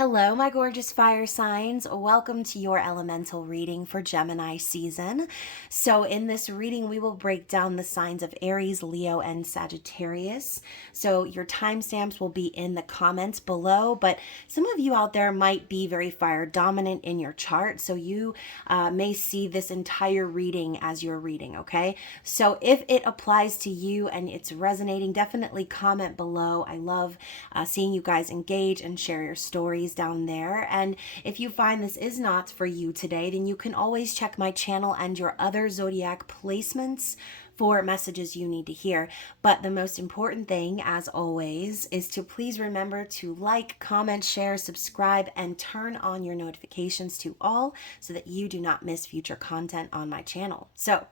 Hello, my gorgeous fire signs. Welcome to your elemental reading for Gemini season. So, in this reading, we will break down the signs of Aries, Leo, and Sagittarius. So, your timestamps will be in the comments below, but some of you out there might be very fire dominant in your chart. So, you may see this entire reading as your reading, okay? So, if it applies to you and it's resonating, definitely comment below. I love seeing you guys engage and share your stories down there. And if you find this is not for you today, then you can always check my channel and your other zodiac placements for messages you need to hear. But the most important thing, as always, is to please remember to like, comment, share, subscribe, and turn on your notifications to all so that you do not miss future content on my channel. So,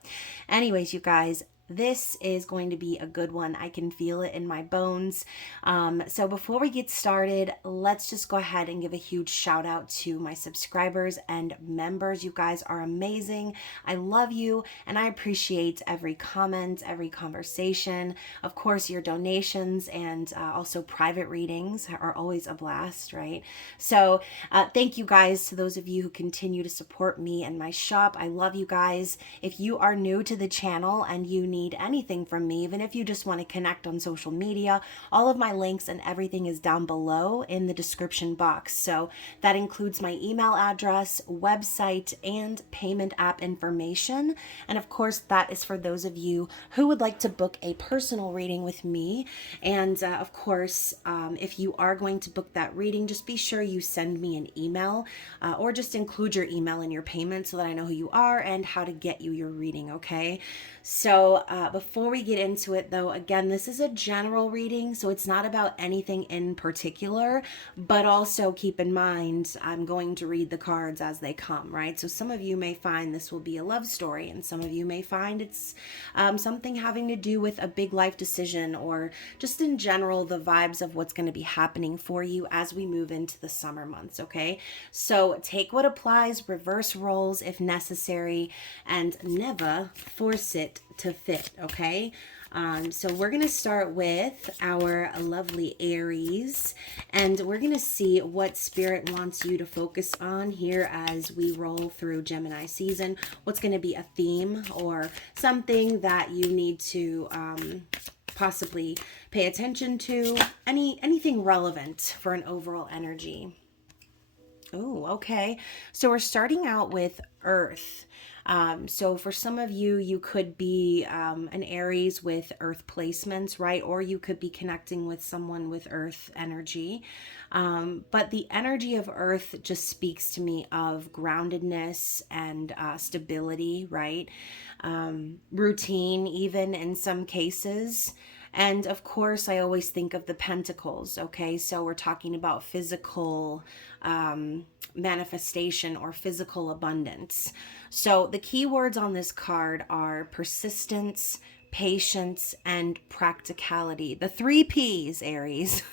anyways, you guys, this is going to be a good one. I can feel it in my bones. So before we get started, let's just go ahead and give a huge shout out to my subscribers and members. You guys are amazing. I love you and I appreciate every comment, every conversation. Of course, your donations and also private readings are always a blast, right? So thank you guys to those of you who continue to support me and my shop. I love you guys. If you are new to the channel and you need anything from me, even if you just want to connect on social media, all of my links and everything is down below in the description box. So that includes my email address, website, and payment app information. And of course, that is for those of you who would like to book a personal reading with me. And of course, if you are going to book that reading, just be sure you send me an email or just include your email in your payment so that I know who you are and how to get you your reading, okay? So before we get into it, though, again, this is a general reading, so it's not about anything in particular, but also keep in mind, I'm going to read the cards as they come, right? So some of you may find this will be a love story, and some of you may find it's something having to do with a big life decision, or just in general, the vibes of what's going to be happening for you as we move into the summer months, okay? So take what applies, reverse roles if necessary, and never force it to fit, okay? So we're going to start with our lovely Aries, and we're going to see what Spirit wants you to focus on here as we roll through Gemini season. What's going to be a theme or something that you need to possibly pay attention to, anything relevant for an overall energy. Oh, okay. So we're starting out with Earth. So for some of you, you could be an Aries with Earth placements, right? Or you could be connecting with someone with Earth energy. But the energy of Earth just speaks to me of groundedness and stability, right? Routine, even in some cases. And of course, I always think of the pentacles, okay? So we're talking about physical manifestation or physical abundance. So the key words on this card are persistence, patience, and practicality. The 3 P's, Aries.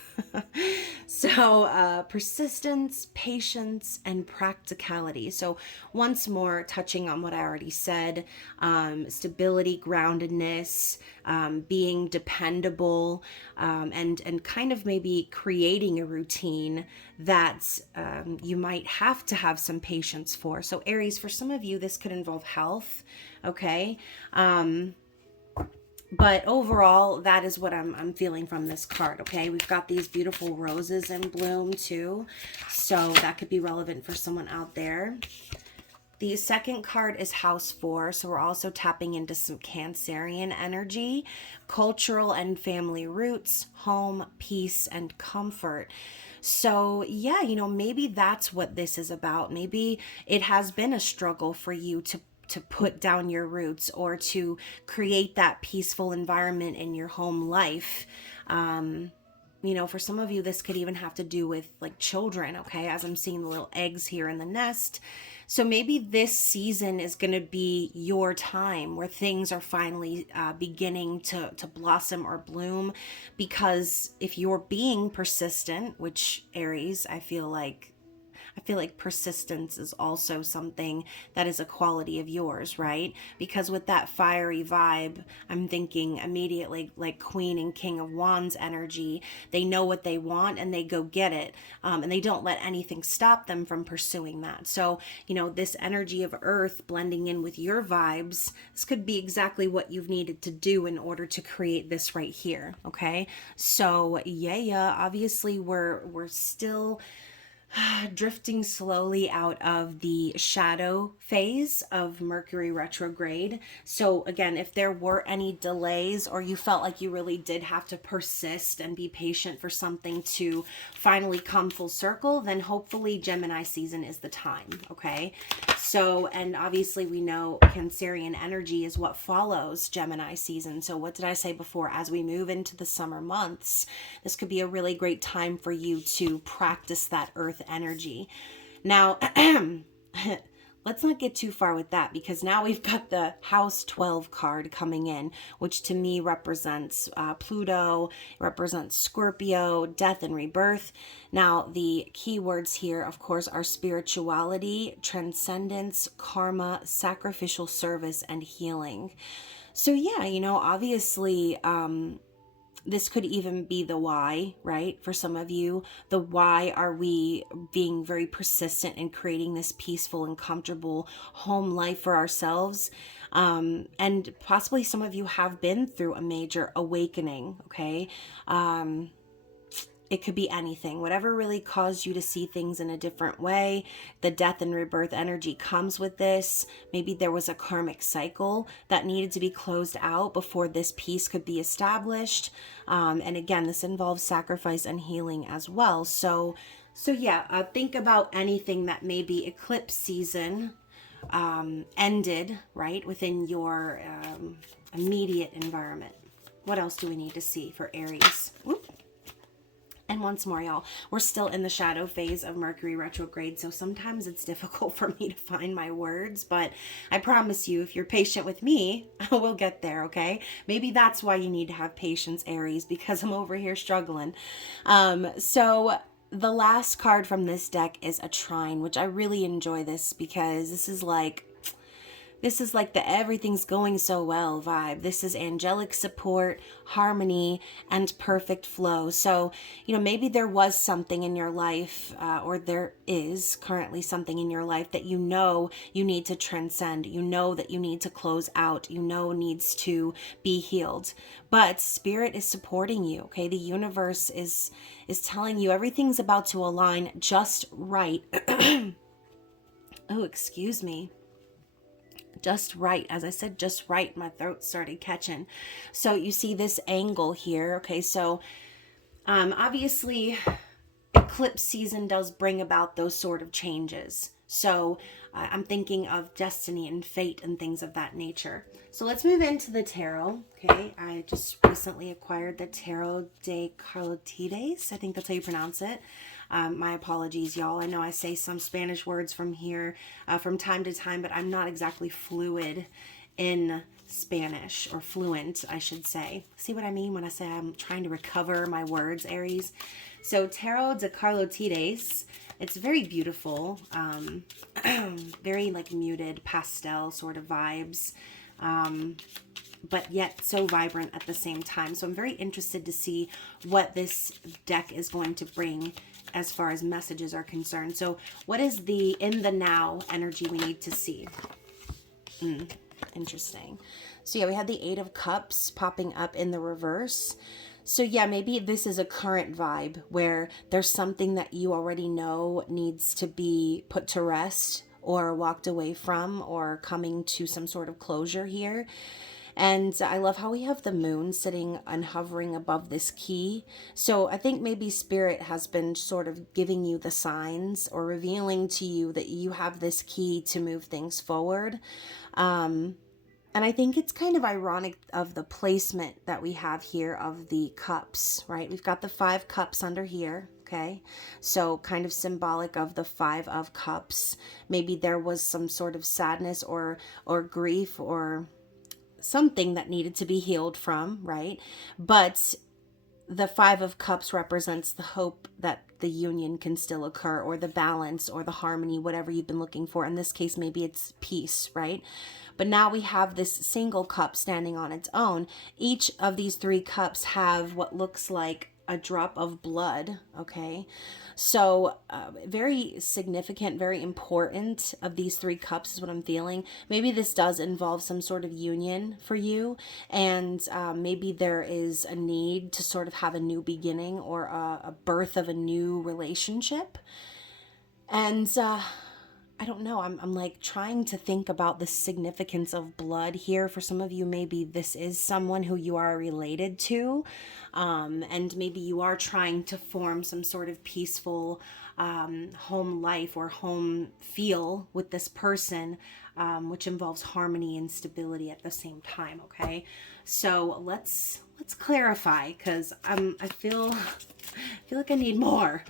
So persistence, patience, and practicality. So once more, touching on what I already said, stability, groundedness, being dependable, and kind of maybe creating a routine that you might have to have some patience for. So Aries, for some of you, this could involve health, okay? But overall, that is what I'm feeling from this card, okay? We've got these beautiful roses in bloom, too. So that could be relevant for someone out there. The second card is House 4, so we're also tapping into some Cancerian energy, cultural and family roots, home, peace, and comfort. So yeah, maybe that's what this is about. Maybe it has been a struggle for you to put down your roots or to create that peaceful environment in your home life. For some of you, this could even have to do with like children, okay? As I'm seeing the little eggs here in the nest. So maybe this season is going to be your time where things are finally beginning to blossom or bloom. Because if you're being persistent, which Aries, I feel like I feel like persistence is also something that is a quality of yours, right? Because with that fiery vibe, I'm thinking immediately like Queen and King of Wands energy. They know what they want and they go get it. And they don't let anything stop them from pursuing that. So, this energy of Earth blending in with your vibes, this could be exactly what you've needed to do in order to create this right here. Okay. So yeah, obviously we're still drifting slowly out of the shadow phase of Mercury retrograde. So again, if there were any delays or you felt like you really did have to persist and be patient for something to finally come full circle, then hopefully Gemini season is the time, okay? So, and obviously we know Cancerian energy is what follows Gemini season. So what did I say before? As we move into the summer months, this could be a really great time for you to practice that earth energy. Now, let's not get too far with that, because now we've got the House 12 card coming in, which to me represents Pluto, represents Scorpio, death and rebirth. Now, the keywords here, of course, are spirituality, transcendence, karma, sacrificial service, and healing. So yeah, obviously, this could even be the why, right? For some of you, the why are we being very persistent in creating this peaceful and comfortable home life for ourselves? And possibly some of you have been through a major awakening, okay? It could be anything, whatever really caused you to see things in a different way. The death and rebirth energy comes with this. Maybe there was a karmic cycle that needed to be closed out before this peace could be established. And again, this involves sacrifice and healing as well. So yeah, think about anything that maybe eclipse season ended, right, within your immediate environment. What else do we need to see for Aries? Whoop. And once more, y'all, we're still in the shadow phase of Mercury retrograde, so sometimes it's difficult for me to find my words, but I promise you, if you're patient with me, we'll get there, okay? Maybe that's why you need to have patience, Aries, because I'm over here struggling. So the last card from this deck is a trine, which I really enjoy this because this is like the everything's going so well vibe. This is angelic support, harmony, and perfect flow. So, maybe there was something in your life, or there is currently something in your life that you need to transcend. That you need to close out. Needs to be healed. But Spirit is supporting you, okay? The universe is telling you everything's about to align just right. Oh, excuse me. Just right. As I said, just right. My throat started catching. So you see this angle here. Okay, so obviously eclipse season does bring about those sort of changes. So I'm thinking of destiny and fate and things of that nature. So let's move into the tarot. Okay, I just recently acquired the Tarot de Carlotides. I think that's how you pronounce it. My apologies, y'all. I know I say some Spanish words from here from time to time, but I'm not exactly fluid in Spanish, or fluent, I should say. See what I mean when I say I'm trying to recover my words, Aries? So Tarot de Carlotides, it's very beautiful, very like muted pastel sort of vibes, but yet so vibrant at the same time. So I'm very interested to see what this deck is going to bring as far as messages are concerned. So what is the in the now energy we need to see? Interesting. So yeah, we had the Eight of Cups popping up in the reverse. So yeah, maybe this is a current vibe where there's something that you already know needs to be put to rest or walked away from or coming to some sort of closure here. And I love how we have the moon sitting and hovering above this key. So I think maybe Spirit has been sort of giving you the signs or revealing to you that you have this key to move things forward. And I think it's kind of ironic of the placement that we have here of the cups, right? We've got the 5 cups under here. Okay, so kind of symbolic of the 5 of Cups. Maybe there was some sort of sadness or grief or something that needed to be healed from, right? But the 5 of Cups represents the hope that the union can still occur, or the balance or the harmony, whatever you've been looking for. In this case, maybe it's peace, right? But now we have this single cup standing on its own. Each of these 3 cups have what looks like a drop of blood, okay? So very significant, very important of these 3 cups is what I'm feeling. Maybe this does involve some sort of union for you, and maybe there is a need to sort of have a new beginning, or a birth of a new relationship. And I don't know. I'm like trying to think about the significance of blood here. For some of you, maybe this is someone who you are related to. And maybe you are trying to form some sort of peaceful home life or home feel with this person, which involves harmony and stability at the same time. Okay, so let's clarify, because I feel like I need more.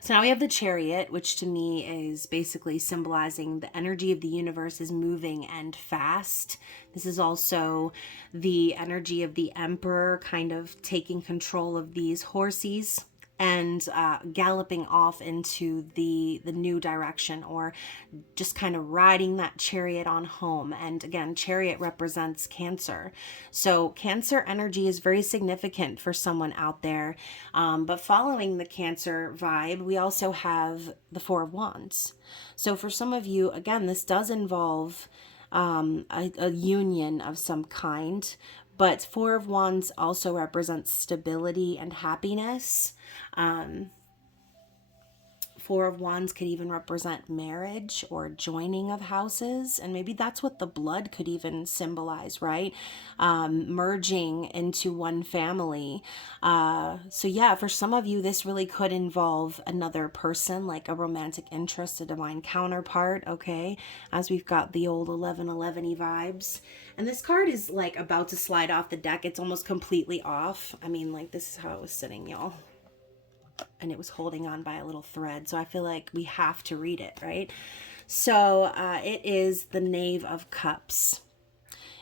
So now we have the Chariot, which to me is basically symbolizing the energy of the universe is moving and fast. This is also the energy of the Emperor kind of taking control of these horses and galloping off into the new direction, or just kind of riding that chariot on home. And again, Chariot represents Cancer. So Cancer energy is very significant for someone out there. But following the Cancer vibe, we also have the 4 of Wands. So for some of you, again, this does involve a union of some kind. But 4 of Wands also represents stability and happiness. 4 of Wands could even represent marriage or joining of houses. And maybe that's what the blood could even symbolize, right? Merging into one family. So yeah, for some of you, this really could involve another person, like a romantic interest, a divine counterpart, okay? As we've got the old 1111-y vibes. And this card is like about to slide off the deck. It's almost completely off. I mean, like, this is how it was sitting, y'all. And it was holding on by a little thread. So I feel like we have to read it, right? So it is the Knave of Cups.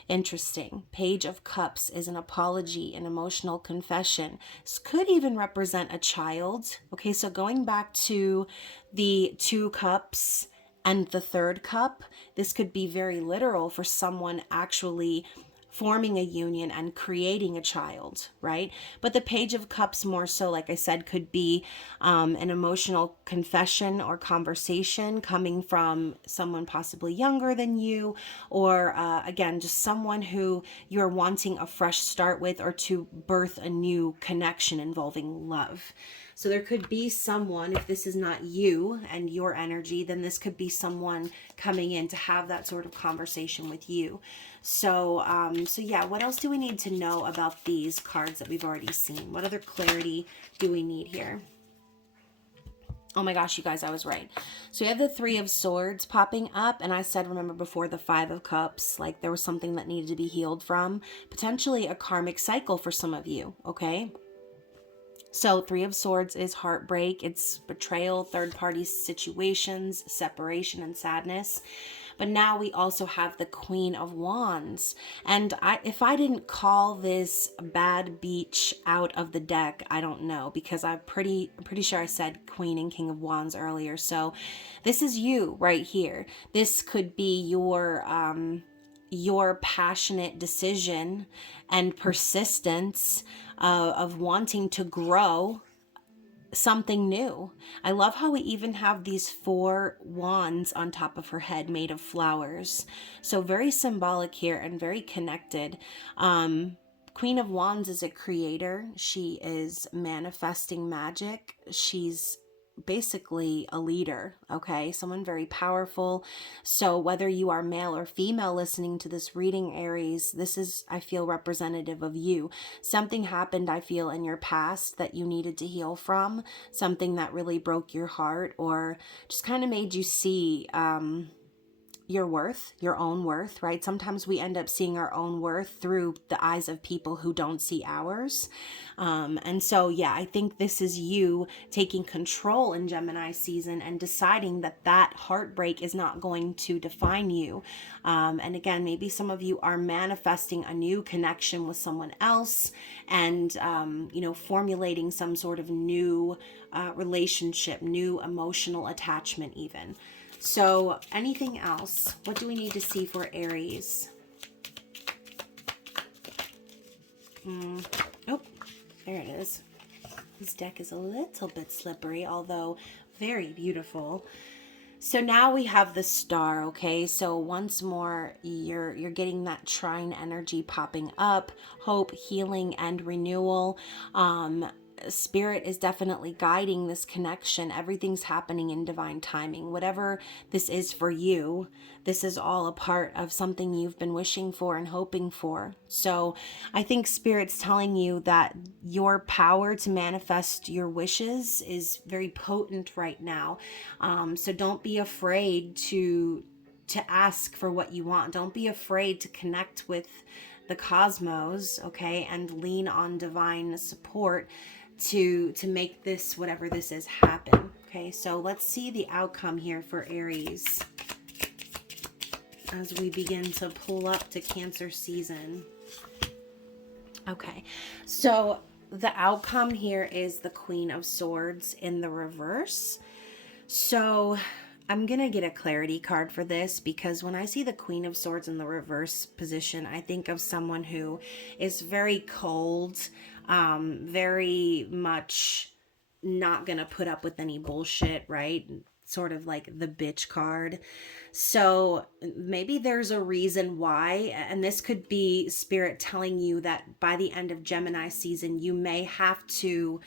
Interesting. Page of Cups is an apology, an emotional confession. This could even represent a child. Okay, so going back to the 2 cups and the 3rd cup, this could be very literal for someone actually forming a union and creating a child, right? But the Page of Cups more so, like I said, could be an emotional confession or conversation coming from someone possibly younger than you, or again, just someone who you're wanting a fresh start with, or to birth a new connection involving love. So there could be someone, if this is not you and your energy, then this could be someone coming in to have that sort of conversation with you. So, so yeah, what else do we need to know about these cards that we've already seen? What other clarity do we need here? Oh my gosh, you guys, I was right. So we have the 3 of Swords popping up, and I said, remember before, the 5 of Cups, like there was something that needed to be healed from, potentially a karmic cycle for some of you, okay? So 3 of Swords is heartbreak, it's betrayal, third-party situations, separation, and sadness. But now we also have the Queen of Wands. And if I didn't call this Bad Beach out of the deck, I don't know, because I'm pretty sure I said Queen and King of Wands earlier. So this is you right here. This could be your passionate decision and persistence of wanting to grow something new. I love how we even have these 4 wands on top of her head made of flowers. So very symbolic here and very connected. Queen of Wands is a creator. She is manifesting magic. She's basically a leader, okay? Someone very powerful. So whether you are male or female listening to this reading, Aries, this is, I feel, representative of you. Something happened, I feel, in your past that you needed to heal from, something that really broke your heart, or just kind of made you see your worth, your own worth, right? Sometimes we end up seeing our own worth through the eyes of people who don't see ours. And so, yeah, I think this is you taking control in Gemini season and deciding that that heartbreak is not going to define you. And again, maybe some of you are manifesting a new connection with someone else and, formulating some sort of new relationship, new emotional attachment even. So anything else? What do we need to see for Aries? Oh, there it is. This deck is a little bit slippery, although very beautiful. So now we have the star, okay? So once more, you're getting that trine energy popping up, hope, healing, and renewal. Spirit is definitely guiding this connection. Everything's happening in divine timing. Whatever this is for you, this is all a part of something you've been wishing for and hoping for. So I think Spirit's telling you that your power to manifest your wishes is very potent right now. So don't be afraid to ask for what you want. Don't be afraid to connect with the cosmos, okay, and lean on divine support to make this, whatever this is, happen. Okay, so let's see the outcome here for Aries as we begin to pull up to Cancer season. Okay, so the outcome here is the Queen of Swords in the reverse. So I'm going to get a clarity card for this, because when I see the Queen of Swords in the reverse position, I think of someone who is very cold, very much not going to put up with any bullshit, right? Sort of like the bitch card. So maybe there's a reason why, and this could be Spirit telling you that by the end of Gemini season, you may have to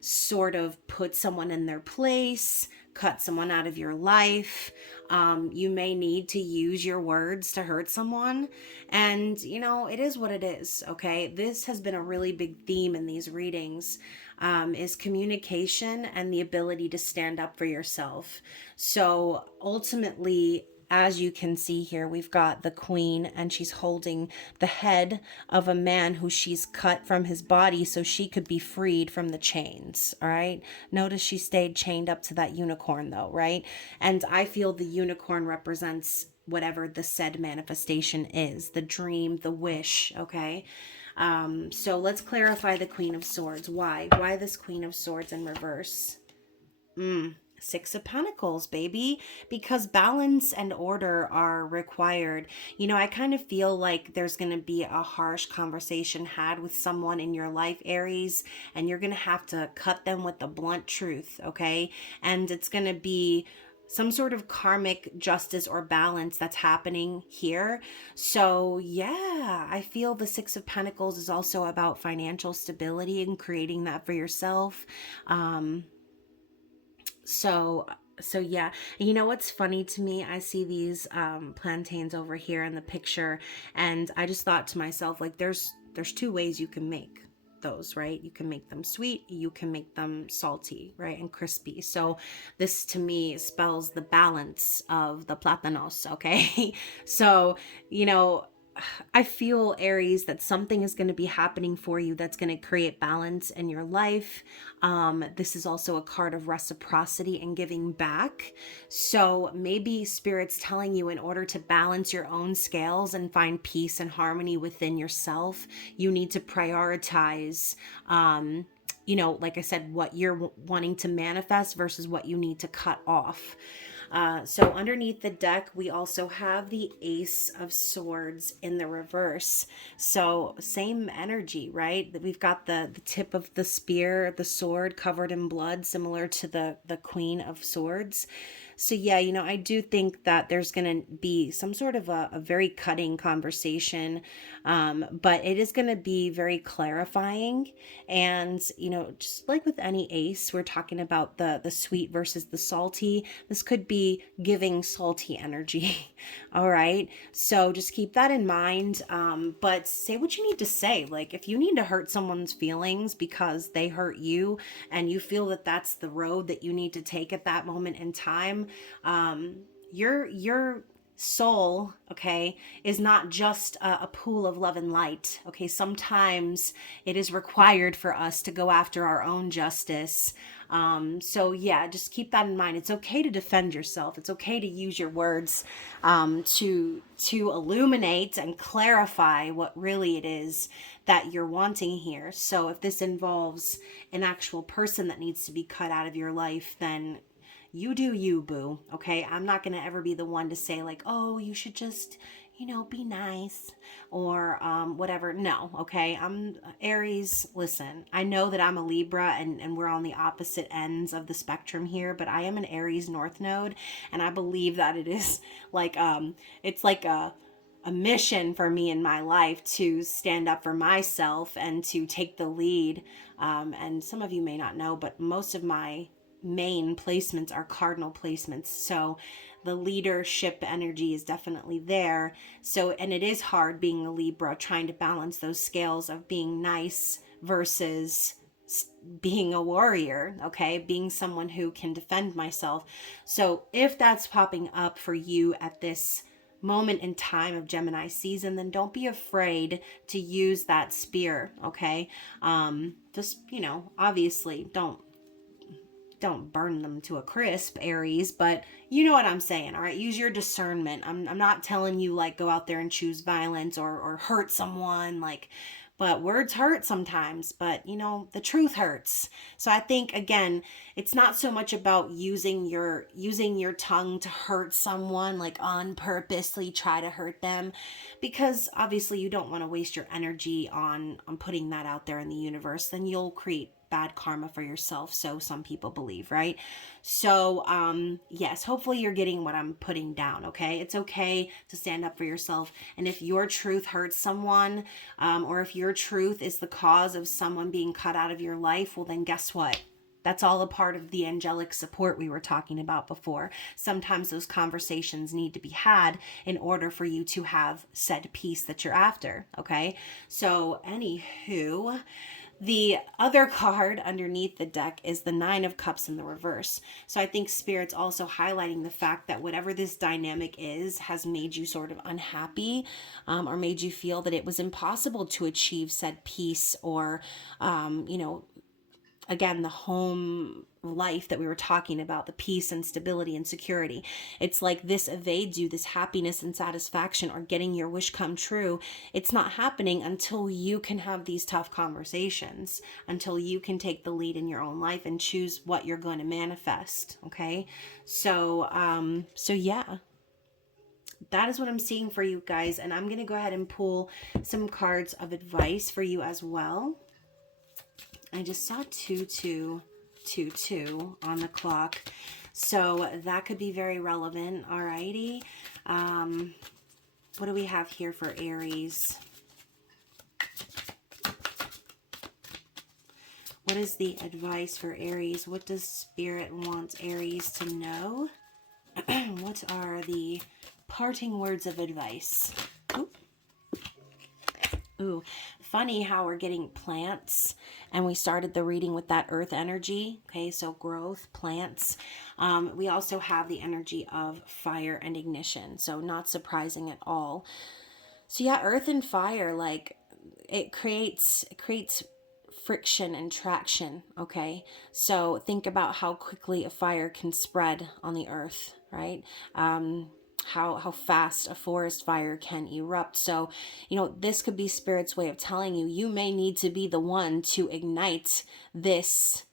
sort of put someone in their place, cut someone out of your life. You may need to use your words to hurt someone. And, it is what it is, okay? This has been a really big theme in these readings, is communication and the ability to stand up for yourself. So ultimately, as you can see here, we've got the Queen, and she's holding the head of a man who she's cut from his body so she could be freed from the chains. All right. Notice she stayed chained up to that unicorn though, right? And I feel the unicorn represents whatever the said manifestation is, the dream, the wish. Okay. So let's clarify the Queen of Swords. Why this Queen of Swords in reverse? Six of Pentacles, baby, because balance and order are required. I kind of feel like there's going to be a harsh conversation had with someone in your life, Aries, and you're going to have to cut them with the blunt truth, okay? And it's going to be some sort of karmic justice or balance that's happening here. So yeah, I feel the Six of Pentacles is also about financial stability and creating that for yourself. So yeah, what's funny to me, I see these plantains over here in the picture, and I just thought to myself, like, there's two ways you can make those, right? You can make them sweet, you can make them salty, right, and crispy. So this to me spells the balance of the plátanos, okay? So I feel, Aries, that something is going to be happening for you that's going to create balance in your life. This is also a card of reciprocity and giving back. So maybe Spirit's telling you, in order to balance your own scales and find peace and harmony within yourself, you need to prioritize, like I said, what you're wanting to manifest versus what you need to cut off. So underneath the deck, we also have the Ace of Swords in the reverse. So same energy, right? We've got the tip of the spear, the sword covered in blood, similar to the Queen of Swords. So yeah, I do think that there's going to be some sort of a very cutting conversation, but it is going to be very clarifying. And, just like with any ace, we're talking about the sweet versus the salty. This could be giving salty energy. All right. So just keep that in mind. But say what you need to say. Like, if you need to hurt someone's feelings because they hurt you and you feel that that's the road that you need to take at that moment in time, you're soul, okay, is not just a pool of love and light. Okay, sometimes it is required for us to go after our own justice. So yeah, just keep that in mind. It's okay to defend yourself. It's okay to use your words to illuminate and clarify what really it is that you're wanting here. So if this involves an actual person that needs to be cut out of your life, then you do you, boo. Okay, I'm not gonna ever be the one to say like, oh, you should just, be nice or whatever. No, okay. I'm Aries. Listen, I know that I'm a Libra and we're on the opposite ends of the spectrum here, but I am an Aries North Node, and I believe that it is like it's like a mission for me in my life to stand up for myself and to take the lead. And some of you may not know, but most of my main placements are cardinal placements. So the leadership energy is definitely there. So, and it is hard being a Libra, trying to balance those scales of being nice versus being a warrior, okay? Being someone who can defend myself. So if that's popping up for you at this moment in time of Gemini season, then don't be afraid to use that spear, okay? Just, obviously don't burn them to a crisp, Aries, but you know what I'm saying, all right? Use your discernment. I'm not telling you like go out there and choose violence or hurt someone, like, but words hurt sometimes, but the truth hurts. So I think again, it's not so much about using your tongue to hurt someone, like on purposely try to hurt them, because obviously you don't want to waste your energy on putting that out there in the universe. Then you'll create bad karma for yourself, so some people believe, right? So yes, hopefully you're getting what I'm putting down. Okay, it's okay to stand up for yourself, and if your truth hurts someone, or if your truth is the cause of someone being cut out of your life, well then guess what, that's all a part of the angelic support we were talking about before. Sometimes those conversations need to be had in order for you to have said peace that you're after. Okay, so anywho, the other card underneath the deck is the Nine of Cups in the reverse. So I think Spirit's also highlighting the fact that whatever this dynamic is has made you sort of unhappy, or made you feel that it was impossible to achieve said peace, or, again, the home life that we were talking about, the peace and stability and security. It's like this evades you, this happiness and satisfaction or getting your wish come true. It's not happening until you can have these tough conversations, until you can take the lead in your own life and choose what you're going to manifest. Okay. So yeah, that is what I'm seeing for you guys. And I'm going to go ahead and pull some cards of advice for you as well. I just saw 2222 on the clock, so that could be very relevant. Alrighty, what do we have here for Aries? What is the advice for Aries? What does Spirit want Aries to know? What are the parting words of advice? Ooh, funny how we're getting plants, and we started the reading with that earth energy. Okay, so growth, plants. We also have the energy of fire and ignition, so not surprising at all. So yeah, earth and fire, like it creates friction and traction. Okay, so think about how quickly a fire can spread on the earth, right? How fast a forest fire can erupt. So, this could be Spirit's way of telling you, you may need to be the one to ignite this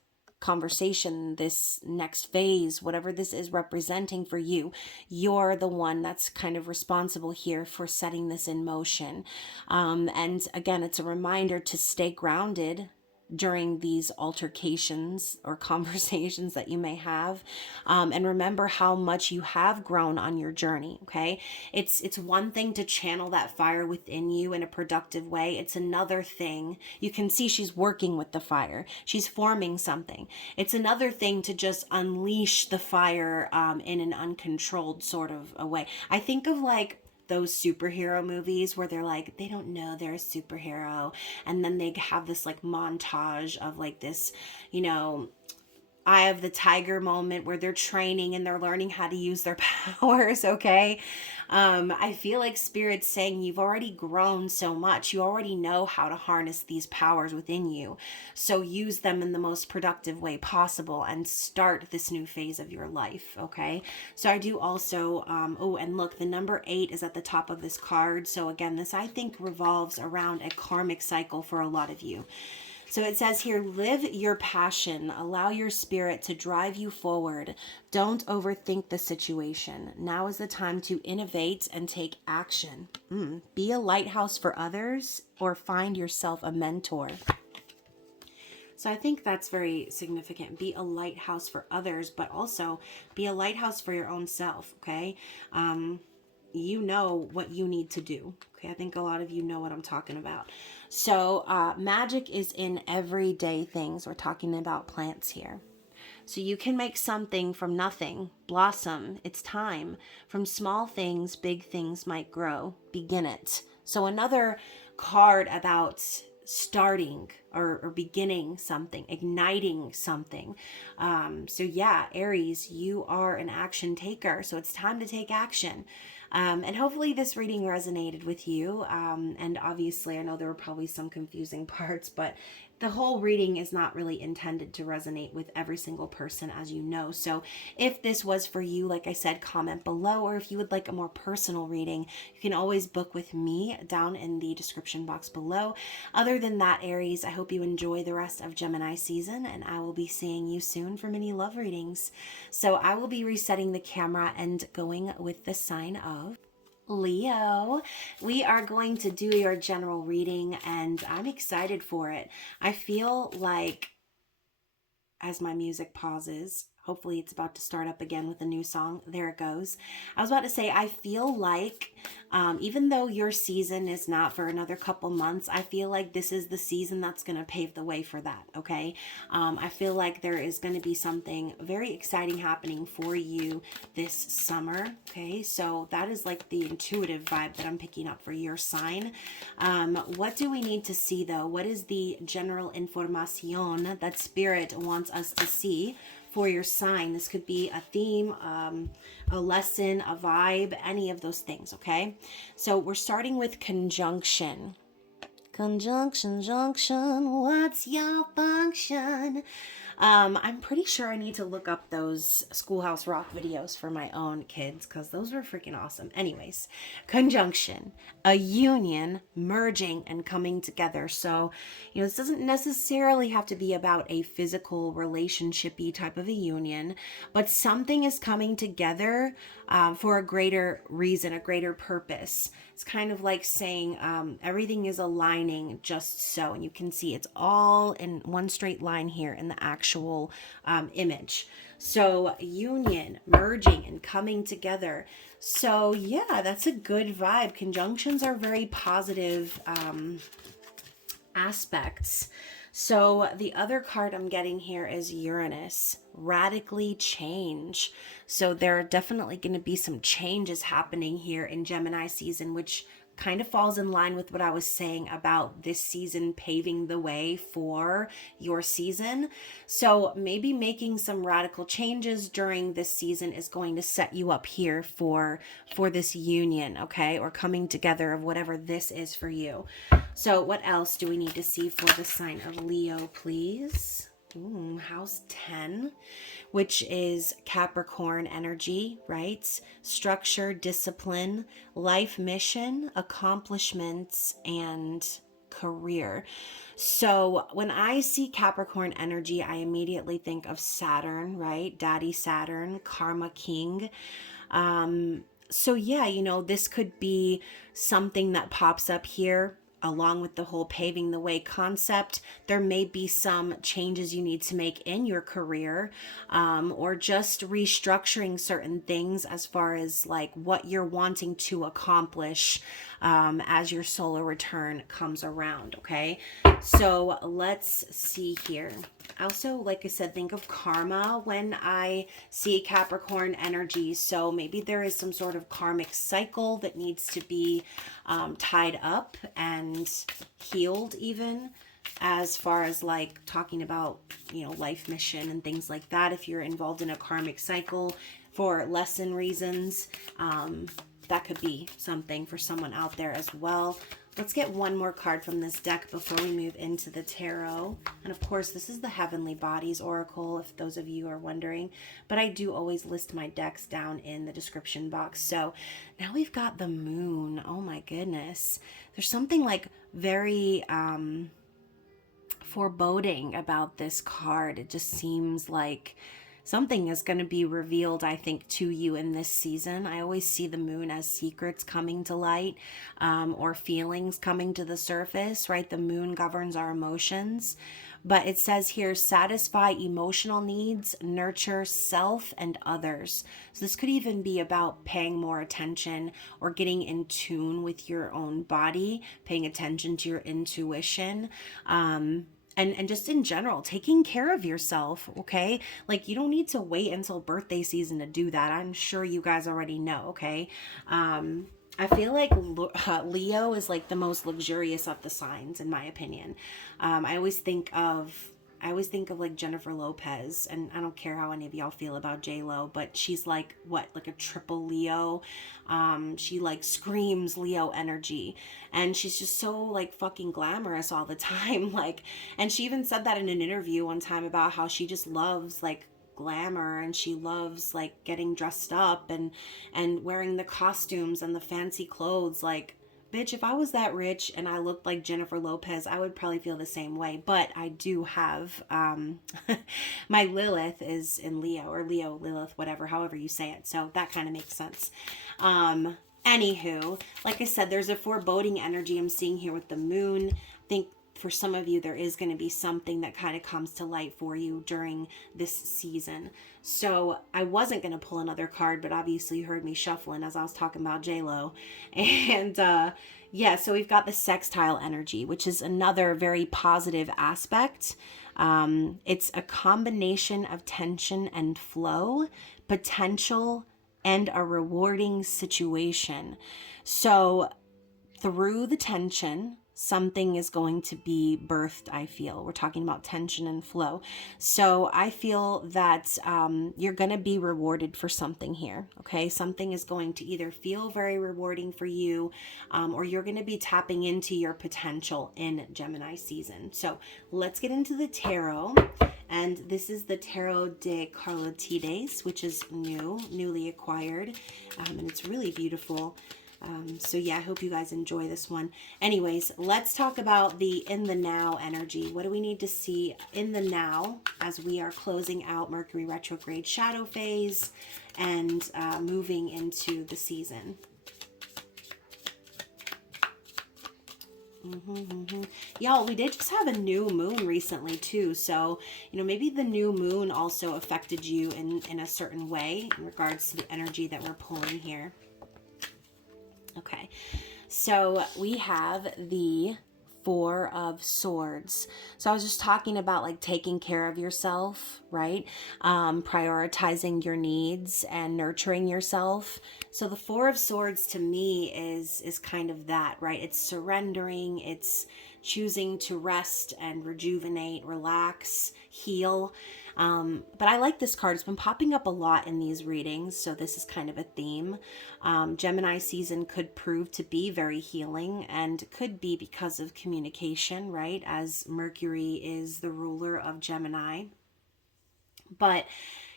conversation, this next phase, whatever this is representing for you. You're the one that's kind of responsible here for setting this in motion. And again, it's a reminder to stay grounded during these altercations or conversations that you may have, and remember how much you have grown on your journey. Okay, it's one thing to channel that fire within you in a productive way. It's another thing, you can see she's working with the fire, she's forming something. It's another thing to just unleash the fire in an uncontrolled sort of a way. I think of like those superhero movies where they're like, they don't know they're a superhero, and then they have this like montage of like this, eye of the tiger moment where they're training and they're learning how to use their powers, okay? I feel like Spirit's saying you've already grown so much. You already know how to harness these powers within you. So use them in the most productive way possible and start this new phase of your life, okay? So I do also, oh, and look, the number 8 is at the top of this card. So again, this I think revolves around a karmic cycle for a lot of you. So it says here, live your passion. Allow your spirit to drive you forward. Don't overthink the situation. Now is the time to innovate and take action. Be a lighthouse for others or find yourself a mentor. So I think that's very significant. Be a lighthouse for others, but also be a lighthouse for your own self, okay? You know what you need to do. Okay, I think a lot of you know what I'm talking about. So magic is in everyday things. We're talking about plants here. So you can make something from nothing, blossom. It's time. From small things, big things might grow. Begin it. So another card about starting or beginning something, igniting something. So yeah, Aries, you are an action taker. So it's time to take action. And hopefully this reading resonated with you. And obviously, I know there were probably some confusing parts, but the whole reading is not really intended to resonate with every single person, as you know. So if this was for you, like I said, comment below, or if you would like a more personal reading, you can always book with me down in the description box below. Other than that, Aries, I hope you enjoy the rest of Gemini season, and I will be seeing you soon for mini love readings. So I will be resetting the camera and going with the sign of Leo. We are going to do your general reading, and I'm excited for it. I feel like, as my music pauses, hopefully it's about to start up again with a new song. There it goes. I was about to say, I feel like even though your season is not for another couple months, I feel like this is the season that's going to pave the way for that, okay? I feel like there is going to be something very exciting happening for you this summer, okay? So that is like the intuitive vibe that I'm picking up for your sign. What do we need to see, though? What is the general información that Spirit wants us to see for your sign? This could be a theme, a lesson, a vibe, any of those things, okay? So we're starting with conjunction. Conjunction, junction, what's your function? I'm pretty sure I need to look up those Schoolhouse Rock videos for my own kids, because those were freaking awesome. Anyways, conjunction, a union, merging and coming together. So, you know, this doesn't necessarily have to be about a physical relationship-y type of a union, but something is coming together for a greater reason, a greater purpose. It's kind of like saying everything is aligning just so, and you can see it's all in one straight line here in the actual image. So union, merging, and coming together. So yeah, that's a good vibe. Conjunctions are very positive aspects. So the other card I'm getting here is Uranus, radically change. So there are definitely going to be some changes happening here in Gemini season, which kind of falls in line with what I was saying about this season paving the way for your season. So maybe making some radical changes during this season is going to set you up here for this union, okay? Or coming together of whatever this is for you. So what else do we need to see for the sign of Leo, please? House 10, which is Capricorn energy, right? Structure, discipline, life mission, accomplishments, and career. So when I see Capricorn energy, I immediately think of Saturn, right? Daddy Saturn, Karma King. So yeah, you know, this could be something that pops up here along with the whole paving the way concept. There may be some changes you need to make in your career, or just restructuring certain things as far as like what you're wanting to accomplish as your solar return comes around, okay? So let's see here. Also, like I said, think of karma when I see Capricorn energy. So maybe there is some sort of karmic cycle that needs to be tied up and healed even. as far as like talking about, you know, life mission and things like that. If you're involved in a karmic cycle for lesson reasons, that could be something for someone out there as well. Let's get one more card from this deck before we move into the tarot. And of course, this is the Heavenly Bodies Oracle, if those of you are wondering. But I do always list my decks down in the description box. So now we've got the Moon. Oh my goodness. There's something like very foreboding about this card. It just seems like something is going to be revealed, I think, to you in this season. I always see the moon as secrets coming to light, or feelings coming to the surface, right? The moon governs our emotions. But it says here, satisfy emotional needs, nurture self and others. So this could even be about paying more attention or getting in tune with your own body, paying attention to your intuition. And just in general, taking care of yourself, okay? Like, you don't need to wait until birthday season to do that. I'm sure you guys already know, okay? I feel like Leo is like the most luxurious of the signs, in my opinion. I always think of like Jennifer Lopez, and I don't care how any of y'all feel about J-Lo, but she's like, what, like a triple Leo. She like screams Leo energy, and she's just so like fucking glamorous all the time. Like, and she even said that in an interview one time about how she just loves like glamour, and she loves like getting dressed up and wearing the costumes and the fancy clothes. Like, bitch, if I was that rich and I looked like Jennifer Lopez, I would probably feel the same way. But I do have, my Lilith is in Leo, or Leo, Lilith, whatever, however you say it. So that kind of makes sense. Anywho, like I said, there's a foreboding energy I'm seeing here with the moon. I think for some of you, there is going to be something that kind of comes to light for you during this season. So I wasn't going to pull another card, but obviously you heard me shuffling as I was talking about J-Lo. And yeah, so we've got the sextile energy, which is another very positive aspect. It's a combination of tension and flow, potential, and a rewarding situation. So through the tension, something is going to be birthed, I feel. We're talking about tension and flow. So I feel that you're going to be rewarded for something here, okay? Something is going to either feel very rewarding for you, or you're going to be tapping into your potential in Gemini season. So let's get into the tarot. And this is the Tarot de Carlotides, which is newly acquired, and it's really beautiful. So yeah, I hope you guys enjoy this one. Anyways, let's talk about the in the now energy. What do we need to see in the now as we are closing out Mercury retrograde shadow phase and moving into the season? Y'all, we did just have a new moon recently too, so you know, maybe the new moon also affected you in a certain way in regards to the energy that we're pulling here. Okay, so we have the Four of Swords. So I was just talking about like taking care of yourself, right? Prioritizing your needs and nurturing yourself. So the Four of Swords to me is kind of that, right? It's surrendering, it's choosing to rest and rejuvenate, relax, heal. But I like this card. It's been popping up a lot in these readings, so this is kind of a theme. Gemini season could prove to be very healing, and could be because of communication, right? As Mercury is the ruler of Gemini. But,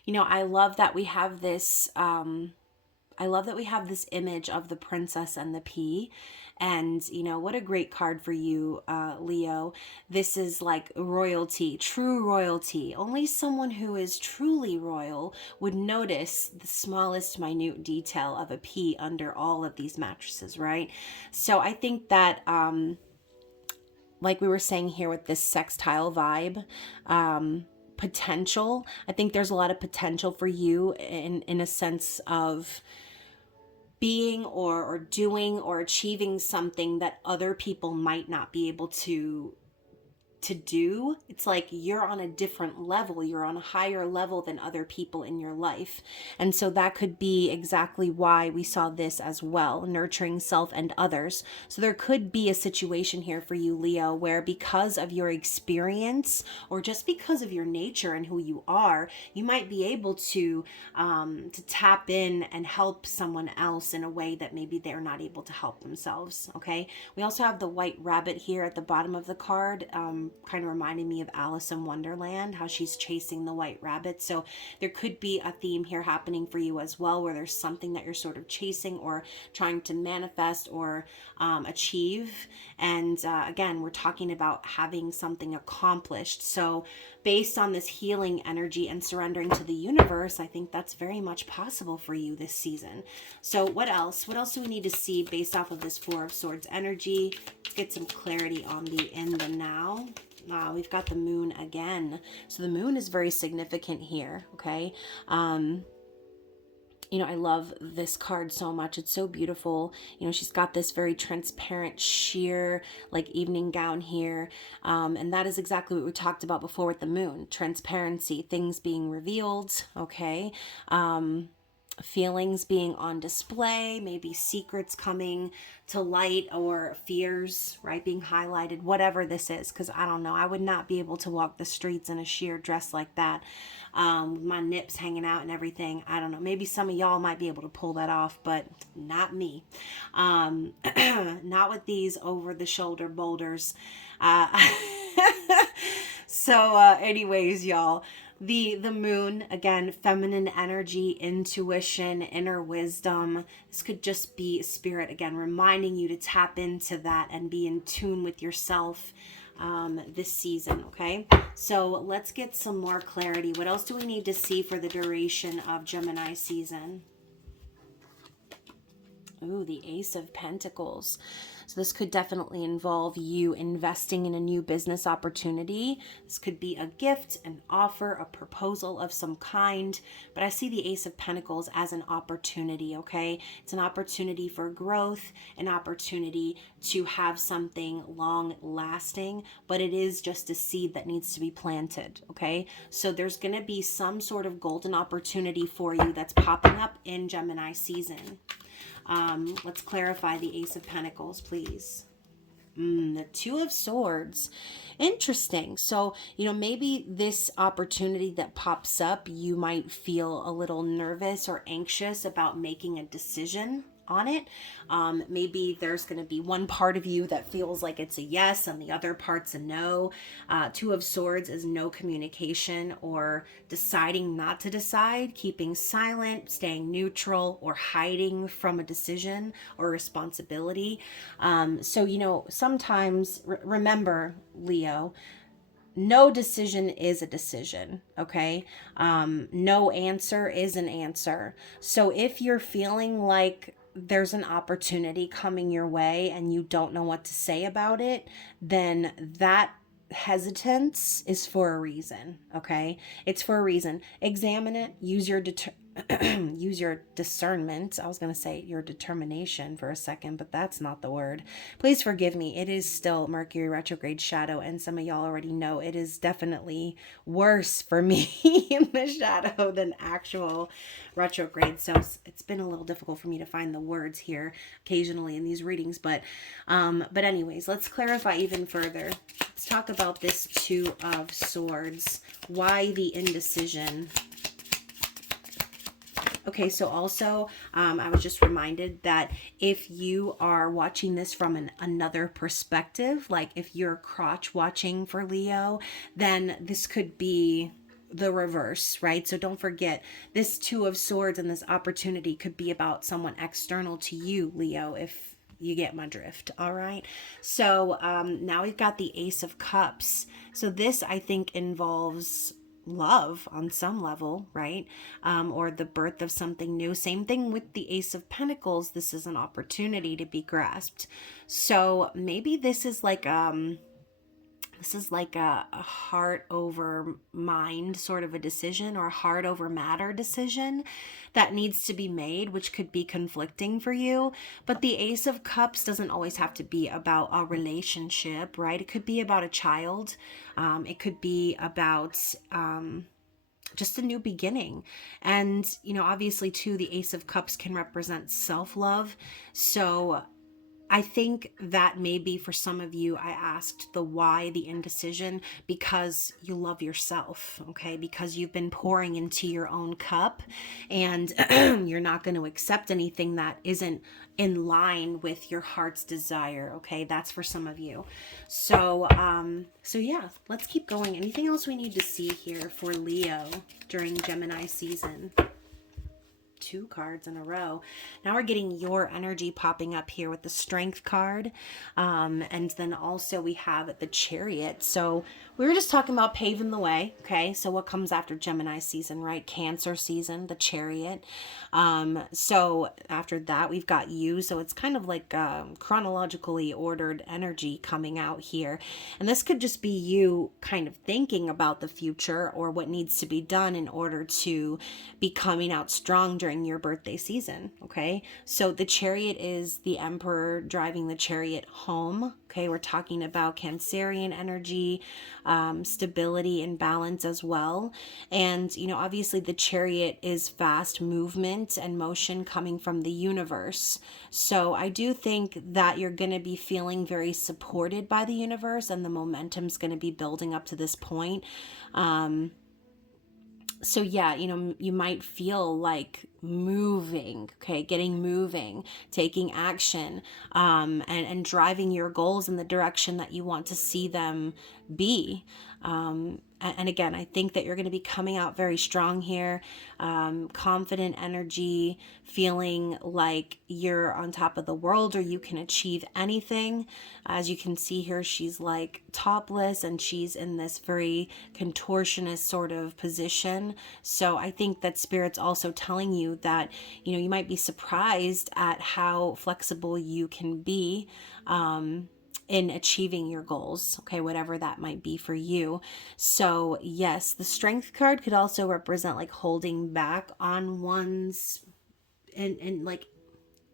you know, I love that we have this image of the princess and the pea. And, you know, what a great card for you, Leo. This is like royalty, true royalty. Only someone who is truly royal would notice the smallest minute detail of a pea under all of these mattresses, right? So I think that, like we were saying here with this sextile vibe, potential, I think there's a lot of potential for you in a sense of being or doing or achieving something that other people might not be able to to do. It's like you're on a different level. You're on a higher level than other people in your life. And so that could be exactly why we saw this as well, nurturing self and others. So there could be a situation here for you, Leo, where because of your experience or just because of your nature and who you are, you might be able to tap in and help someone else in a way that maybe they're not able to help themselves. Okay. We also have the white rabbit here at the bottom of the card, kind of reminding me of Alice in Wonderland, how she's chasing the white rabbit. So there could be a theme here happening for you as well, where there's something that you're sort of chasing or trying to manifest or achieve. And again, we're talking about having something accomplished. So based on this healing energy and surrendering to the universe, I think that's very much possible for you this season. So what else? What else do we need to see based off of this Four of Swords energy? Let's get some clarity on the in the now. We've got the moon again. So the moon is very significant here, okay? You know, I love this card so much. It's so beautiful. You know, she's got this very transparent, sheer, like evening gown here. And that is exactly what we talked about before with the moon. Transparency, things being revealed, okay? Feelings being on display, maybe secrets coming to light or fears, right, being highlighted, whatever this is, because I don't know, I would not be able to walk the streets in a sheer dress like that, with my nips hanging out and everything. I don't know, maybe some of y'all might be able to pull that off, but not me. Not with these over the shoulder boulders. Anyways, y'all, the moon, again, feminine energy, intuition, inner wisdom. This could just be spirit, again, reminding you to tap into that and be in tune with yourself this season, okay? So let's get some more clarity. What else do we need to see for the duration of Gemini season? Ooh, the Ace of Pentacles. So this could definitely involve you investing in a new business opportunity. This could be a gift, an offer, a proposal of some kind. But I see the Ace of Pentacles as an opportunity, okay? It's an opportunity for growth, an opportunity to have something long lasting, but it is just a seed that needs to be planted, okay? So there's going to be some sort of golden opportunity for you that's popping up in Gemini season. Let's clarify the Ace of Pentacles, please. The Two of Swords. Interesting. So, you know, maybe this opportunity that pops up, you might feel a little nervous or anxious about making a decision on it. Maybe there's going to be one part of you that feels like it's a yes and the other part's a no. Two of Swords is no communication or deciding not to decide, keeping silent, staying neutral, or hiding from a decision or responsibility. So, you know, sometimes remember, Leo, no decision is a decision, okay? No answer is an answer. So if you're feeling like there's an opportunity coming your way and you don't know what to say about it, then that hesitance is for a reason, okay? It's for a reason. Examine it, use your use your discernment. I was going to say your determination for a second, but that's not the word. Please forgive me. It is still Mercury retrograde shadow, and some of y'all already know it is definitely worse for me in the shadow than actual retrograde. So it's been a little difficult for me to find the words here occasionally in these readings, but anyways, let's clarify even further. Let's talk about this Two of Swords. Why the indecision? Okay, so also, I was just reminded that if you are watching this from another perspective, like if you're crotch watching for Leo, then this could be the reverse, right? So don't forget, this Two of Swords and this opportunity could be about someone external to you, Leo, if you get my drift. All right. So now we've got the Ace of Cups. So this, I think, involves love on some level, right? Or the birth of something new. Same thing with the Ace of Pentacles. This is an opportunity to be grasped. So maybe this is like This is like a heart over mind sort of a decision, or a heart over matter decision that needs to be made, which could be conflicting for you. But the Ace of Cups doesn't always have to be about a relationship, right? It could be about a child. It could be about just a new beginning. And, obviously, too, the Ace of Cups can represent self-love. So I think that maybe for some of you, I asked the why, the indecision, because you love yourself, okay? Because you've been pouring into your own cup, and you're not going to accept anything that isn't in line with your heart's desire, okay? That's for some of you. So yeah, let's keep going. Anything else we need to see here for Leo during Gemini season? 2 cards in a row. Now we're getting your energy popping up here with the Strength card. And then also we have the Chariot. So we were just talking about paving the way. Okay. So what comes after Gemini season, right? Cancer season, the Chariot. So after that, we've got you. So it's kind of like chronologically ordered energy coming out here. And this could just be you kind of thinking about the future or what needs to be done in order to be coming out strong during your birthday season. Okay. So the Chariot is the Emperor driving the chariot home. Okay. We're talking about Cancerian energy, stability and balance as well. And, obviously the Chariot is fast movement and motion coming from the universe. So I do think that you're going to be feeling very supported by the universe, and the momentum's going to be building up to this point. So yeah, you might feel like moving, okay, getting moving, taking action, and driving your goals in the direction that you want to see them be. And again, I think that you're going to be coming out very strong here, confident energy, feeling like you're on top of the world or you can achieve anything. As you can see here, she's like topless and she's in this very contortionist sort of position. So I think that Spirit's also telling you that, you might be surprised at how flexible you can be, in achieving your goals, okay, whatever that might be for you. So yes, the Strength card could also represent like holding back on one's and like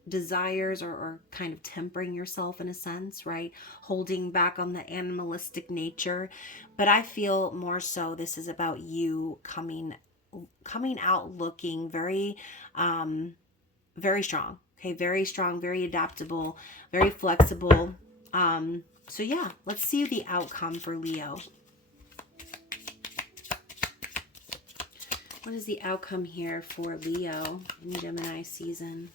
desires, or kind of tempering yourself in a sense, right? Holding back on the animalistic nature. But I feel more so this is about you coming out looking very very strong, okay, very strong, very adaptable, very flexible. So yeah, let's see the outcome for Leo. What is the outcome here for Leo in Gemini season?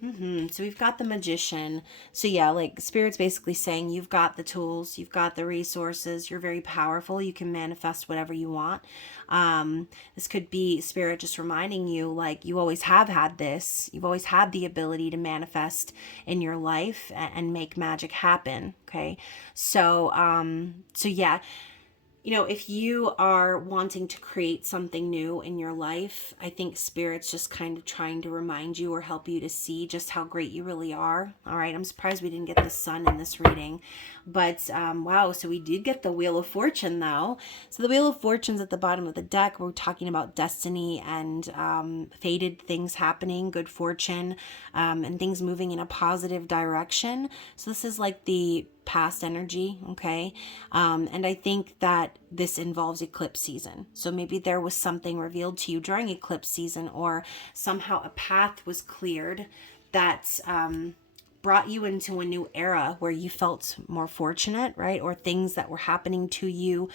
So we've got the Magician. So yeah, like Spirit's basically saying you've got the tools, you've got the resources, you're very powerful, you can manifest whatever you want. This could be Spirit just reminding you, like, you always have had this. You've always had the ability to manifest in your life and make magic happen. Okay. So yeah. If you are wanting to create something new in your life, I think Spirit's just kind of trying to remind you or help you to see just how great you really are. All right. I'm surprised we didn't get the Sun in this reading. But wow. So we did get the Wheel of Fortune, though. So the Wheel of Fortune's at the bottom of the deck. We're talking about destiny and fated things happening, good fortune, and things moving in a positive direction. So this is like the past energy, okay? And I think that this involves eclipse season. So maybe there was something revealed to you during eclipse season, or somehow a path was cleared that brought you into a new era where you felt more fortunate, right? Or things that were happening to you